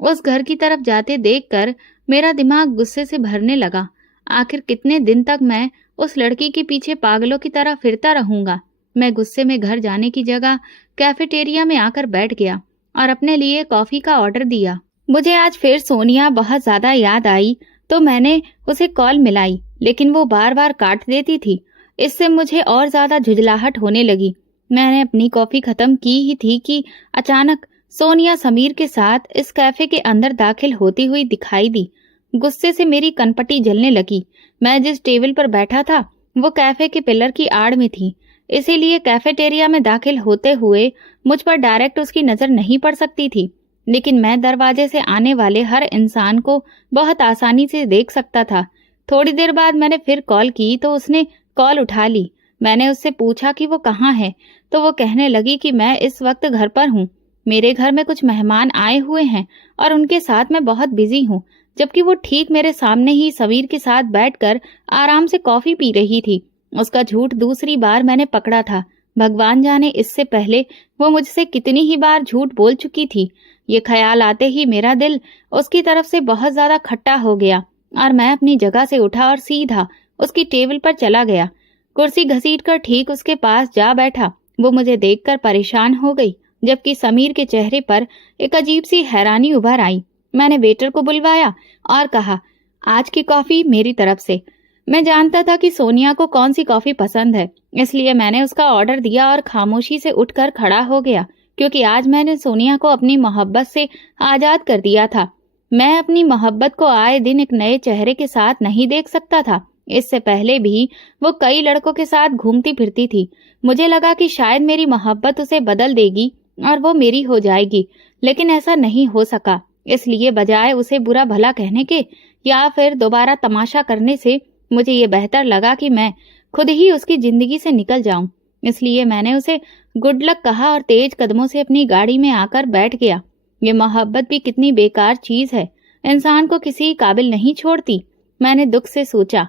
उस घर की तरफ जाते देखकर मेरा दिमाग गुस्से से भरने लगा। आखिर कितने दिन तक मैं उस लड़की के पीछे पागलों की तरह फिरता रहूंगा। मैं गुस्से में घर जाने की जगह कैफेटेरिया में आकर बैठ गया और अपने लिए कॉफी का ऑर्डर दिया। मुझे आज फिर सोनिया बहुत ज्यादा याद आई तो मैंने उसे कॉल मिलाई, लेकिन वो बार बार काट देती थी। इससे मुझे और ज्यादा झुंझलाहट होने लगी। मैंने अपनी कॉफी खत्म की ही थी कि अचानक सोनिया समीर के साथ इस कैफे के अंदर दाखिल होती हुई दिखाई दी। गुस्से से मेरी कनपटी जलने लगी। मैं जिस टेबल पर बैठा था वो कैफे के पिलर की आड़ में थी, इसीलिए कैफेटेरिया में दाखिल होते हुए मुझ पर डायरेक्ट उसकी नजर नहीं पड़ सकती थी। लेकिन मैं दरवाजे से आने वाले हर इंसान को बहुत आसानी से देख सकता था। थोड़ी देर बाद मैंने फिर कॉल की तो उसने कॉल उठा ली। मैंने उससे पूछा कि वो कहाँ है, तो वो कहने लगी कि मैं इस वक्त घर पर हूँ। मेरे घर में कुछ मेहमान आए हुए हैं और उनके साथ मैं बहुत बिजी हूँ। जबकि वो ठीक मेरे सामने ही समीर के साथ बैठकर आराम से कॉफी पी रही थी। उसका झूठ दूसरी बार मैंने पकड़ा था। भगवान जाने इससे पहले वो मुझसे कितनी ही बार झूठ बोल चुकी थी। ये ख्याल आते ही मेरा दिल उसकी तरफ से बहुत ज्यादा खट्टा हो गया और मैं अपनी जगह से उठा और सीधा उसकी टेबल पर चला गया। कुर्सी घसीटकर ठीक उसके पास जा बैठा। वो मुझे देखकर परेशान हो गई, जबकि समीर के चेहरे पर एक अजीब सी हैरानी उभर आई। मैंने वेटर को बुलवाया और कहा, आज की कॉफी मेरी तरफ से। मैं जानता था कि सोनिया को कौन सी कॉफी पसंद है, इसलिए मैंने उसका ऑर्डर दिया और खामोशी से उठकर खड़ा हो गया, क्योंकि आज मैंने सोनिया को अपनी मोहब्बत से आजाद कर दिया था। मैं अपनी मोहब्बत को आए दिन एक नए चेहरे के साथ नहीं देख सकता था। इससे पहले भी वो कई लड़कों के साथ घूमती फिरती थी। मुझे लगा कि शायद मेरी मोहब्बत उसे बदल देगी और वो मेरी हो जाएगी, लेकिन ऐसा नहीं हो सका। इसलिए बजाय उसे बुरा भला कहने के या फिर दोबारा तमाशा करने से मुझे ये बेहतर लगा कि मैं खुद ही उसकी जिंदगी से निकल जाऊं। इसलिए मैंने उसे गुड लक कहा और तेज कदमों से अपनी गाड़ी में आकर बैठ गया। ये मोहब्बत भी कितनी बेकार चीज है, इंसान को किसी काबिल नहीं छोड़ती। मैंने दुख से सोचा,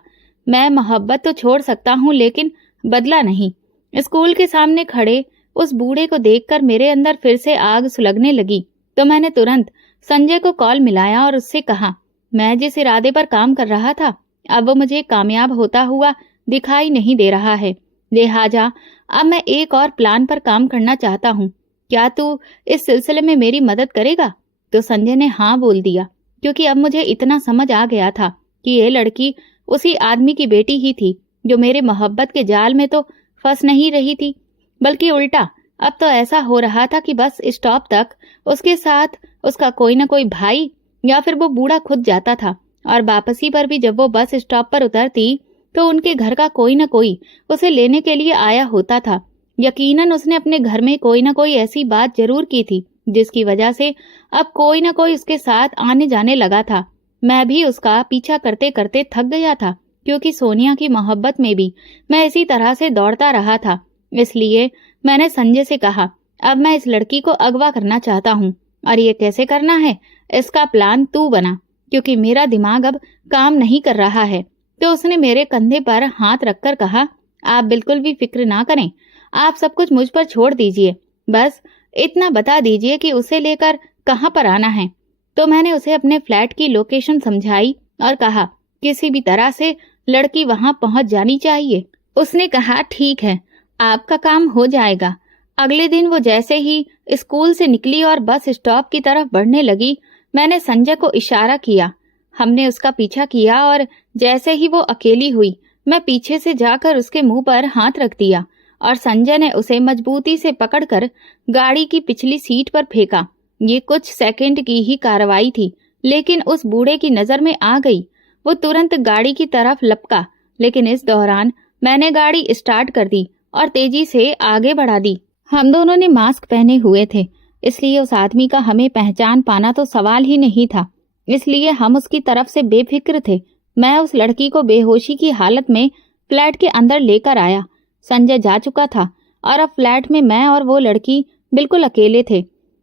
मैं मोहब्बत तो छोड़ सकता हूँ लेकिन बदला नहीं। स्कूल के सामने खड़े उस बूढ़े को देखकर मेरे अंदर फिर से आग सुलगने लगी, तो मैंने तुरंत संजय को कॉल मिलाया और उससे कहा, मैं जिस इरादे पर काम कर रहा था अब वो मुझे कामयाब होता हुआ दिखाई नहीं दे रहा है। लिहाजा अब मैं एक और प्लान पर काम करना चाहता हूँ। क्या तू इस सिलसिले में मेरी मदद करेगा? तो संजय ने हाँ बोल दिया, क्योंकि अब मुझे इतना समझ आ गया था कि ये लड़की उसी आदमी की बेटी ही थी जो मेरे मोहब्बत के जाल में तो फंस नहीं रही थी, बल्कि उल्टा अब तो ऐसा हो रहा था कि बस स्टॉप तक उसके साथ उसका कोई ना कोई भाई या फिर वो बूढ़ा खुद जाता था, और वापसी पर भी जब वो बस स्टॉप पर उतरती तो उनके घर का कोई ना कोई उसे लेने के लिए आया होता था। यकीनन उसने अपने घर में कोई ना कोई ऐसी बात जरूर की थी जिसकी वजह से अब कोई ना कोई उसके साथ आने जाने लगा था। मैं भी उसका पीछा करते करते थक गया था, क्योंकि सोनिया की मोहब्बत में भी मैं इसी तरह से दौड़ता रहा था। इसलिए मैंने संजय से कहा, अब मैं इस लड़की को अगवा करना चाहता हूँ, और ये कैसे करना है इसका प्लान तू बना, क्योंकि मेरा दिमाग अब काम नहीं कर रहा है। तो उसने मेरे कंधे पर हाथ रखकर कहा, आप बिल्कुल भी फिक्र ना करें, आप सब कुछ मुझ पर छोड़ दीजिए, बस इतना बता दीजिए कि उसे लेकर कहाँ पर आना है। तो मैंने उसे अपने फ्लैट की लोकेशन समझाई और कहा, किसी भी तरह से लड़की वहां पहुंच जानी चाहिए। उसने कहा, ठीक है, आपका काम हो जाएगा। अगले दिन वो जैसे ही स्कूल से निकली और बस स्टॉप की तरफ बढ़ने लगी, मैंने संजय को इशारा किया। हमने उसका पीछा किया और जैसे ही वो अकेली हुई, मैं पीछे से जाकर उसके मुंह पर हाथ रख दिया और संजय ने उसे मजबूती से पकड़कर गाड़ी की पिछली सीट पर फेंका। ये कुछ सेकंड की ही कार्रवाई थी, लेकिन उस बूढ़े की नजर में आ गई। वो तुरंत गाड़ी की तरफ लपका, लेकिन इस दौरान मैंने गाड़ी स्टार्ट कर दी और तेजी से आगे बढ़ा दी। हम दोनों ने मास्क पहने हुए थे, इसलिए उस आदमी का हमें पहचान पाना तो सवाल ही नहीं था। इसलिए हम उसकी तरफ से बेफिक्र थे। मैं उस लड़की को बेहोशी की हालत में फ्लैट के अंदर लेकर आया। संजय जा चुका था और अब फ्लैट में मैं और वो लड़की बिल्कुल अकेले थे।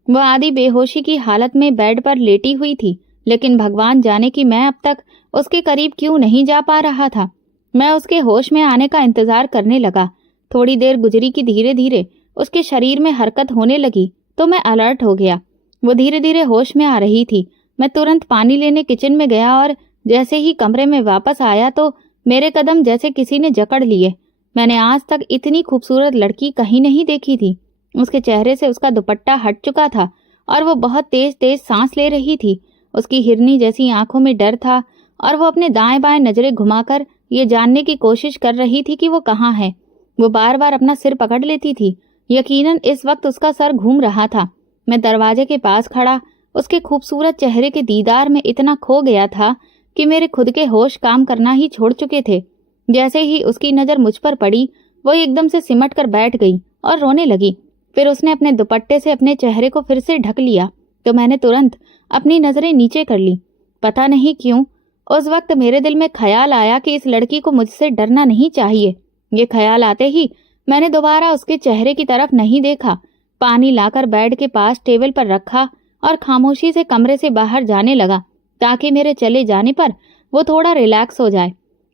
वो आधी बेहोशी की हालत में बेड पर लेटी हुई थी, लेकिन भगवान जाने कि मैं अब तक उसके करीब क्यों नहीं जा पा रहा था। मैं उसके होश में आने का इंतजार करने लगा। थोड़ी देर गुजरी कि धीरे धीरे उसके शरीर में हरकत होने लगी, तो मैं अलर्ट हो गया। वो धीरे धीरे होश में आ रही थी। मैं तुरंत पानी लेने किचन में गया और जैसे ही कमरे में वापस आया तो मेरे कदम जैसे किसी ने जकड़ लिए। मैंने आज तक इतनी खूबसूरत लड़की कहीं नहीं देखी थी। उसके चेहरे से उसका दुपट्टा हट चुका था और वो बहुत तेज तेज सांस ले रही थी। उसकी हिरनी जैसी आंखों में डर था और वो अपने दाएं बाएं नजरें घुमाकर ये जानने की कोशिश कर रही थी कि वो कहाँ है। वो बार बार अपना सिर पकड़ लेती थी। यकीनन इस वक्त उसका सर घूम रहा था। मैं दरवाजे के पास खड़ा उसके खूबसूरत चेहरे के दीदार में इतना खो गया था कि मेरे खुद के होश काम करना ही छोड़ चुके थे। जैसे ही उसकी नजर मुझ पर पड़ी, वो एकदम से सिमट कर बैठ गई और रोने लगी। फिर उसने अपने दुपट्टे से अपने चेहरे को फिर से ढक लिया, तो मैंने तुरंत अपनी नजरें नीचे कर ली। पता नहीं क्यों उस वक्त मेरे दिल में ख्याल आया कि इस लड़की को मुझसे डरना नहीं चाहिए। ये ख्याल आते ही मैंने दोबारा उसके चेहरे की तरफ नहीं देखा। पानी लाकर बेड के पास टेबल पर रखा और खामोशी से कमरे से बाहर जाने लगा ताकि मेरे चले जाने पर वो थोड़ा रिलैक्स हो जाए।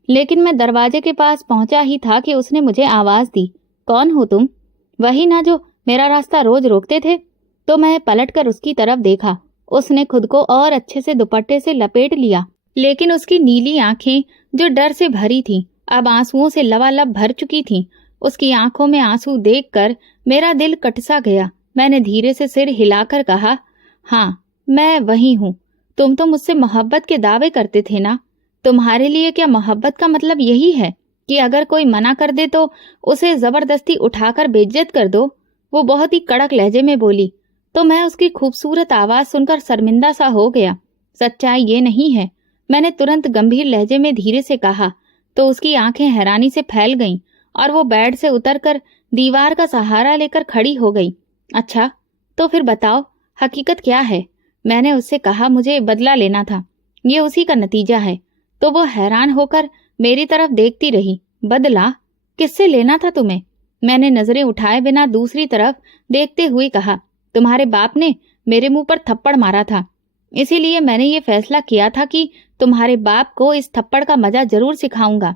लेकिन मैं दरवाजे के पास पहुंचा ही था कि उसने मुझे आवाज दी, कौन हो तुम? वही ना जो मेरा रास्ता रोज रोकते थे। तो मैं पलटकर उसकी तरफ देखा। उसने खुद को और अच्छे से दुपट्टे से लपेट लिया, लेकिन उसकी नीली आंखें जो डर से भरी थीं, अब आंसुओं से लबालब भर चुकी थीं। उसकी आंखों में आंसू देखकर मेरा दिल कटसा गया। मैंने धीरे से सिर हिलाकर कहा, हाँ मैं वही हूँ। तुम तो मुझसे मोहब्बत के दावे करते थे ना। तुम्हारे लिए क्या मोहब्बत का मतलब यही है कि अगर कोई मना कर दे तो उसे जबरदस्ती उठाकर बेइज्जत कर दो? वो बहुत ही कड़क लहजे में बोली। तो मैं उसकी खूबसूरत आवाज सुनकर शर्मिंदा सा हो गया। सच्चाई ये नहीं है, मैंने तुरंत गंभीर लहजे में धीरे से कहा। तो उसकी आंखें हैरानी से फैल गईं और वो बेड से उतरकर दीवार का सहारा लेकर खड़ी हो गई। अच्छा तो फिर बताओ हकीकत क्या है? मैंने उससे कहा, मुझे बदला लेना था, ये उसी का नतीजा है। तो वो हैरान होकर मेरी तरफ देखती रही। बदला? किससे लेना था तुम्हें? मैंने नजरें उठाए बिना दूसरी तरफ देखते हुए कहा, तुम्हारे बाप ने मेरे मुंह पर थप्पड़ मारा था, इसीलिए मैंने ये फैसला किया था कि तुम्हारे बाप को इस थप्पड़ का मजा जरूर सिखाऊंगा।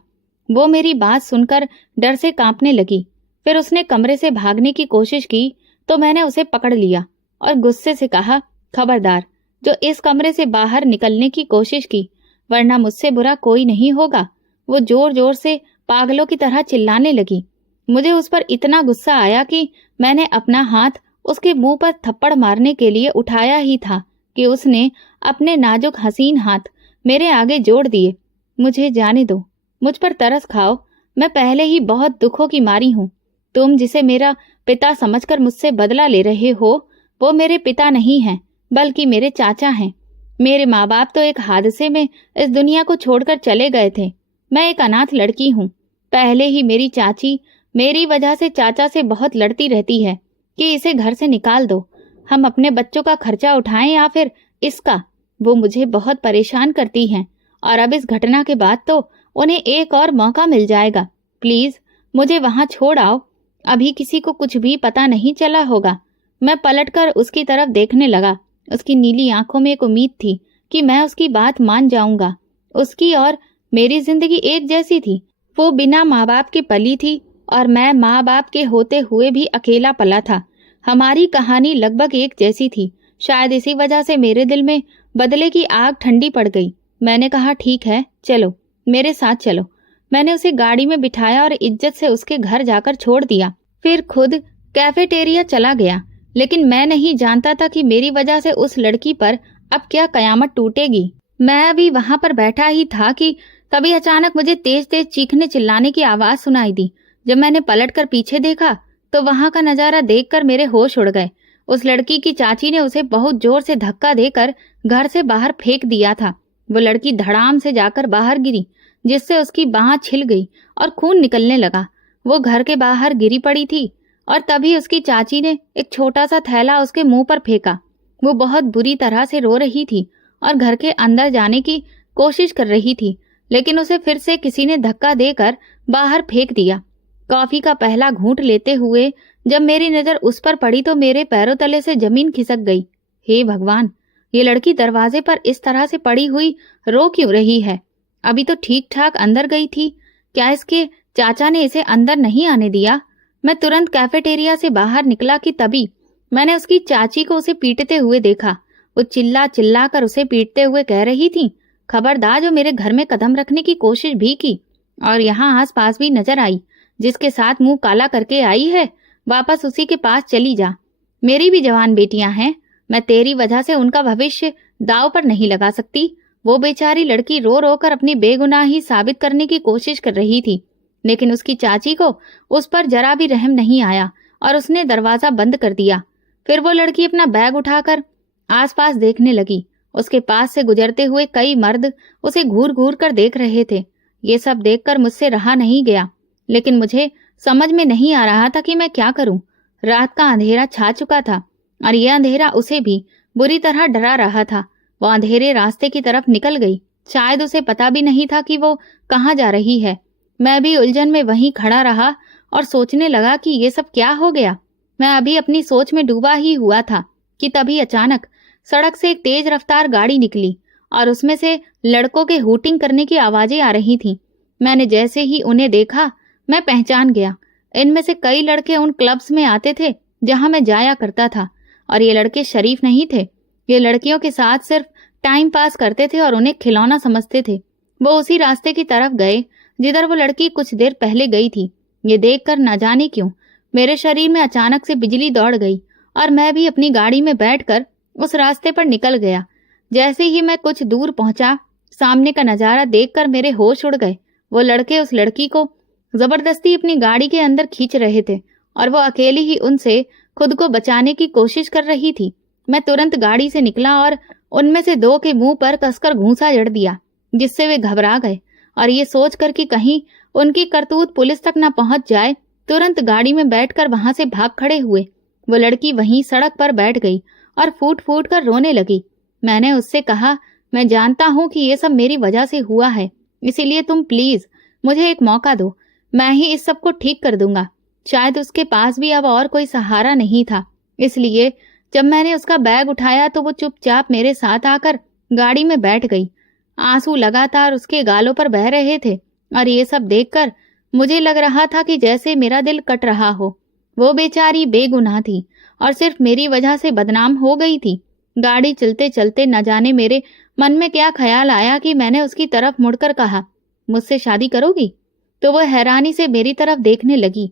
वो मेरी बात सुनकर डर से कांपने लगी। फिर उसने कमरे से भागने की कोशिश की तो मैंने उसे पकड़ लिया और गुस्से से कहा, खबरदार जो इस कमरे से बाहर निकलने की कोशिश की, वरना मुझसे बुरा कोई नहीं होगा। वो जोर जोर से पागलों की तरह चिल्लाने लगी। मुझे उस पर इतना गुस्सा आया कि मैंने अपना हाथ उसके मुंह पर थप्पड़ मारने के लिए उठाया ही था कि उसने अपने नाजुक हसीन हाथ मेरे आगे जोड़ दिए। मुझे जाने दो, मुझ पर तरस खाओ, मैं पहले ही बहुत दुखों की मारी हूँ। तुम जिसे मेरा पिता समझकर मुझसे बदला ले रहे हो, वो मेरे पिता नहीं हैं, बल्कि मेरे चाचा हैं। मेरे माँ बाप तो एक हादसे में इस दुनिया को छोड़कर चले गए थे। मैं एक अनाथ लड़की हूँ। पहले ही मेरी चाची मेरी वजह से चाचा से बहुत लड़ती रहती है कि इसे घर से निकाल दो, हम अपने बच्चों का खर्चा उठाएं या फिर इसका। वो मुझे बहुत परेशान करती हैं और अब इस घटना के बाद तो उन्हें एक और मौका मिल जाएगा। प्लीज मुझे वहां छोड़ आओ, अभी किसी को कुछ भी पता नहीं चला होगा। मैं पलटकर उसकी तरफ देखने लगा। उसकी नीली आंखों में एक उम्मीद थी कि मैं उसकी बात मान जाऊंगा। उसकी और मेरी जिंदगी एक जैसी थी। वो बिना माँ बाप के पली थी और मैं माँ बाप के होते हुए भी अकेला पला था। हमारी कहानी लगभग एक जैसी थी। शायद इसी वजह से मेरे दिल में बदले की आग ठंडी पड़ गई। मैंने कहा, ठीक है चलो, मेरे साथ चलो। मैंने उसे गाड़ी में बिठाया और इज्जत से उसके घर जाकर छोड़ दिया। फिर खुद कैफेटेरिया चला गया। लेकिन मैं नहीं जानता था कि मेरी वजह से उस लड़की पर अब क्या कयामत टूटेगी। मैं अभी वहां पर बैठा ही था कि तभी अचानक मुझे तेज तेज चीखने चिल्लाने की आवाज सुनाई दी। जब मैंने पलटकर पीछे देखा तो वहां का नजारा देखकर मेरे होश उड़ गए। उस लड़की की चाची ने उसे बहुत जोर से धक्का देकर घर से बाहर फेंक दिया था। वो लड़की धड़ाम से जाकर बाहर गिरी, जिससे उसकी बांह छिल गई और खून निकलने लगा। वो घर के बाहर गिरी पड़ी थी और तभी उसकी चाची ने एक छोटा सा थैला उसके मुंह पर फेंका। वो बहुत बुरी तरह से रो रही थी और घर के अंदर जाने की कोशिश कर रही थी, लेकिन उसे फिर से किसी ने धक्का देकर बाहर फेंक दिया। कॉफी का पहला घूंट लेते हुए जब मेरी नजर उस पर पड़ी तो मेरे पैरों तले से जमीन खिसक गई। हे भगवान, ये लड़की दरवाजे पर इस तरह से पड़ी हुई रो क्यों रही है? अभी तो ठीक ठाक अंदर गई थी। क्या इसके चाचा ने इसे अंदर नहीं आने दिया? मैं तुरंत कैफेटेरिया से बाहर निकला कि तभी मैंने उसकी चाची को उसे पीटते हुए देखा। वो चिल्ला चिल्ला कर उसे पीटते हुए कह रही थी, खबरदार जो मेरे घर में कदम रखने की कोशिश भी की और यहाँ आस पास भी नजर आई, जिसके साथ मुंह काला करके आई है, वापस उसी के पास चली जा। मेरी भी जवान बेटियां हैं, मैं तेरी वजह से उनका भविष्य दांव पर नहीं लगा सकती। वो बेचारी लड़की रो रो कर अपनी बेगुनाही साबित करने की कोशिश कर रही थी, लेकिन उसकी चाची को उस पर जरा भी रहम नहीं आया और उसने दरवाजा बंद कर दिया। फिर वो लड़की अपना बैग उठाकर आसपास देखने लगी। उसके पास से गुजरते हुए कई मर्द उसे घूर घूर कर देख रहे थे। ये सब देखकर मुझसे रहा नहीं गया, लेकिन मुझे समझ में नहीं आ रहा था कि मैं क्या करूं। रात का अंधेरा छा चुका था और यह अंधेरा उसे भी बुरी तरह डरा रहा था। वो अंधेरे रास्ते की तरफ निकल गई। शायद उसे पता भी नहीं था कि वो कहाँ जा रही है। मैं भी उलझन में वहीं खड़ा रहा और सोचने लगा कि ये सब क्या हो गया। मैं अभी अपनी सोच में डूबा ही हुआ था कि तभी अचानक सड़क से एक तेज रफ्तार गाड़ी निकली और उसमें से लड़कों के हूटिंग करने की आवाजें आ रही थीं। मैंने जैसे ही उन्हें देखा, मैं पहचान गया। इनमें से कई लड़के उन क्लब्स में आते थे जहां मैं जाया करता था, और ये लड़के शरीफ नहीं थे। ये लड़कियों के साथ सिर्फ टाइम पास करते थे और उन्हें खिलौना समझते थे। वो उसी रास्ते की तरफ गए जिधर वो लड़की कुछ देर पहले गई थी। ये देखकर न जाने क्यों मेरे शरीर में अचानक से बिजली दौड़ गई और मैं भी अपनी गाड़ी में बैठकर उस रास्ते पर निकल गया। जैसे ही मैं कुछ दूर पहुंचा, सामने का नजारा देखकर मेरे होश उड़ गए। वो लड़के उस लड़की को जबरदस्ती अपनी गाड़ी के अंदर खींच रहे थे और वो अकेली ही उनसे खुद को बचाने की कोशिश कर रही थी। मैं तुरंत गाड़ी से निकला और उनमें से दो के मुंह पर कसकर घूंसा जड़ दिया, जिससे वे घबरा गए। और ये सोचकर कि कहीं उनकी करतूत पुलिस तक न पहुंच जाए, तुरंत गाड़ी में बैठकर वहां से भाग खड़े हुए। वो लड़की वहीं सड़क पर बैठ गई और फूट फूट कर रोने लगी। मैंने उससे कहा, मैं जानता हूं कि ये सब मेरी वजह से हुआ है, इसीलिए तुम प्लीज मुझे एक मौका दो। मैं ही इस सब को ठीक कर दूंगा। शायद उसके पास भी अब और कोई सहारा नहीं था, इसलिए जब मैंने उसका बैग उठाया तो वो चुपचाप मेरे साथ आकर गाड़ी में बैठ गई। आंसू लगातार उसके गालों पर बह रहे थे और ये सब देखकर मुझे लग रहा था कि जैसे मेरा दिल कट रहा हो। वो बेचारी बेगुनाह थी और सिर्फ मेरी वजह से बदनाम हो गई थी। गाड़ी चलते चलते न जाने मेरे मन में क्या ख्याल आया कि मैंने उसकी तरफ मुड़कर कहा, मुझसे शादी करोगी? तो वो हैरानी से मेरी तरफ देखने लगी।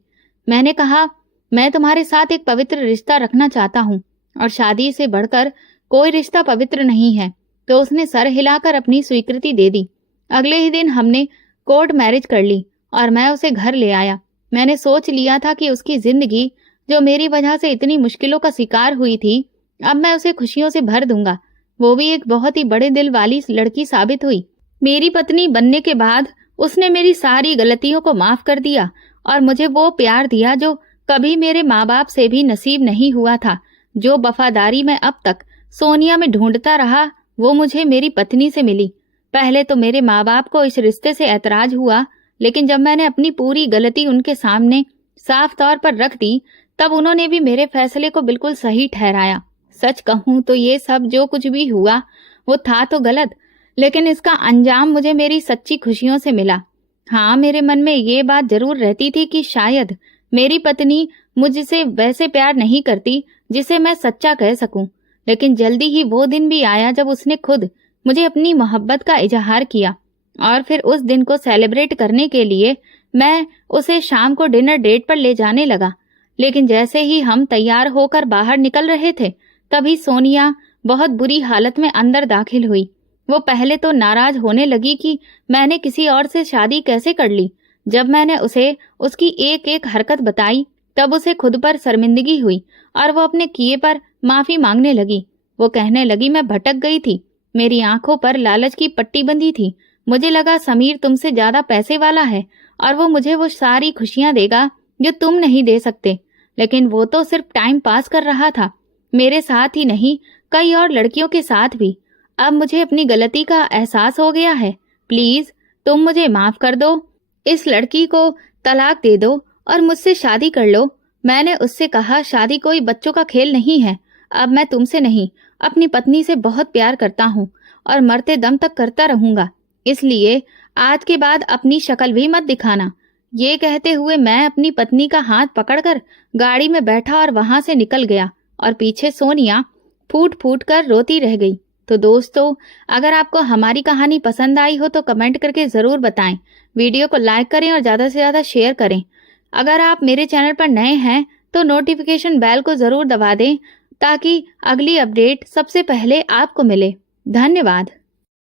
मैंने कहा, मैं तुम्हारे साथ एक पवित्र रिश्ता रखना चाहता हूँ और शादी से बढ़कर कोई रिश्ता पवित्र नहीं है। तो उसने सर हिलाकर अपनी स्वीकृति दे दी। अगले ही दिन हमने कोर्ट मैरिज कर ली और मैं उसे घर ले आया। मैंने सोच लिया था कि उसकी जिंदगी जो मेरी वजह से इतनी मुश्किलों का शिकार हुई थी, अब मैं उसे खुशियों से भर दूंगा। वो भी एक बहुत ही बड़े दिल वाली लड़की साबित हुई। मेरी पत्नी बनने के बाद उसने मेरी सारी गलतियों को माफ कर दिया और मुझे वो प्यार दिया जो कभी मेरे माँ बाप से भी नसीब नहीं हुआ था। जो वफादारी मैं अब तक सोनिया में ढूंढता रहा, वो मुझे मेरी पत्नी से मिली। पहले तो मेरे माँ बाप को इस रिश्ते से ऐतराज हुआ, लेकिन जब मैंने अपनी पूरी गलती उनके सामने साफ तौर पर रख दी, तब उन्होंने भी मेरे फैसले को बिल्कुल सही ठहराया। सच कहूं तो ये सब जो कुछ भी हुआ वो था तो गलत, लेकिन इसका अंजाम मुझे मेरी सच्ची खुशियों से मिला। हाँ, मेरे मन में ये बात जरूर रहती थी कि शायद मेरी पत्नी मुझसे वैसे प्यार नहीं करती जिसे मैं सच्चा कह सकूं, लेकिन जल्दी ही वो दिन भी आया जब उसने खुद मुझे अपनी मोहब्बत का इजहार किया। और फिर उस दिन को सेलिब्रेट करने के लिए मैं उसे शाम को डिनर डेट पर ले जाने लगा। लेकिन जैसे ही हम तैयार होकर बाहर निकल रहे थे, तभी सोनिया बहुत बुरी हालत में अंदर दाखिल हुई। वो पहले तो नाराज होने लगी कि मैंने किसी और से शादी कैसे कर ली। जब मैंने उसे उसकी एक एक हरकत बताई, तब उसे खुद पर शर्मिंदगी हुई और वो अपने किए पर माफी मांगने लगी। वो कहने लगी, मैं भटक गई थी, मेरी आंखों पर लालच की पट्टी बंधी थी। मुझे लगा समीर तुमसे ज्यादा पैसे वाला है और वो मुझे वो सारी खुशियां देगा जो तुम नहीं दे सकते, लेकिन वो तो सिर्फ टाइम पास कर रहा था, मेरे साथ ही नहीं कई और लड़कियों के साथ भी। अब मुझे अपनी गलती का एहसास हो गया है। प्लीज तुम मुझे माफ कर दो, इस लड़की को तलाक दे दो और मुझसे शादी कर लो। मैंने उससे कहा, शादी कोई बच्चों का खेल नहीं है। अब मैं तुमसे नहीं, अपनी पत्नी से बहुत प्यार करता हूँ और मरते दम तक करता रहूंगा, इसलिए आज के बाद अपनी शक्ल भी मत दिखाना। ये कहते हुए मैं अपनी पत्नी का हाथ पकड़कर गाड़ी में बैठा और वहां से निकल गया और पीछे सोनिया फूट फूट कर रोती रह गई। तो दोस्तों, अगर आपको हमारी कहानी पसंद आई हो तो कमेंट करके ज़रूर बताएं। वीडियो को लाइक करें और ज़्यादा से ज़्यादा शेयर करें। अगर आप मेरे चैनल पर नए हैं तो नोटिफिकेशन बेल को ज़रूर दबा दें ताकि अगली अपडेट सबसे पहले आपको मिले। धन्यवाद।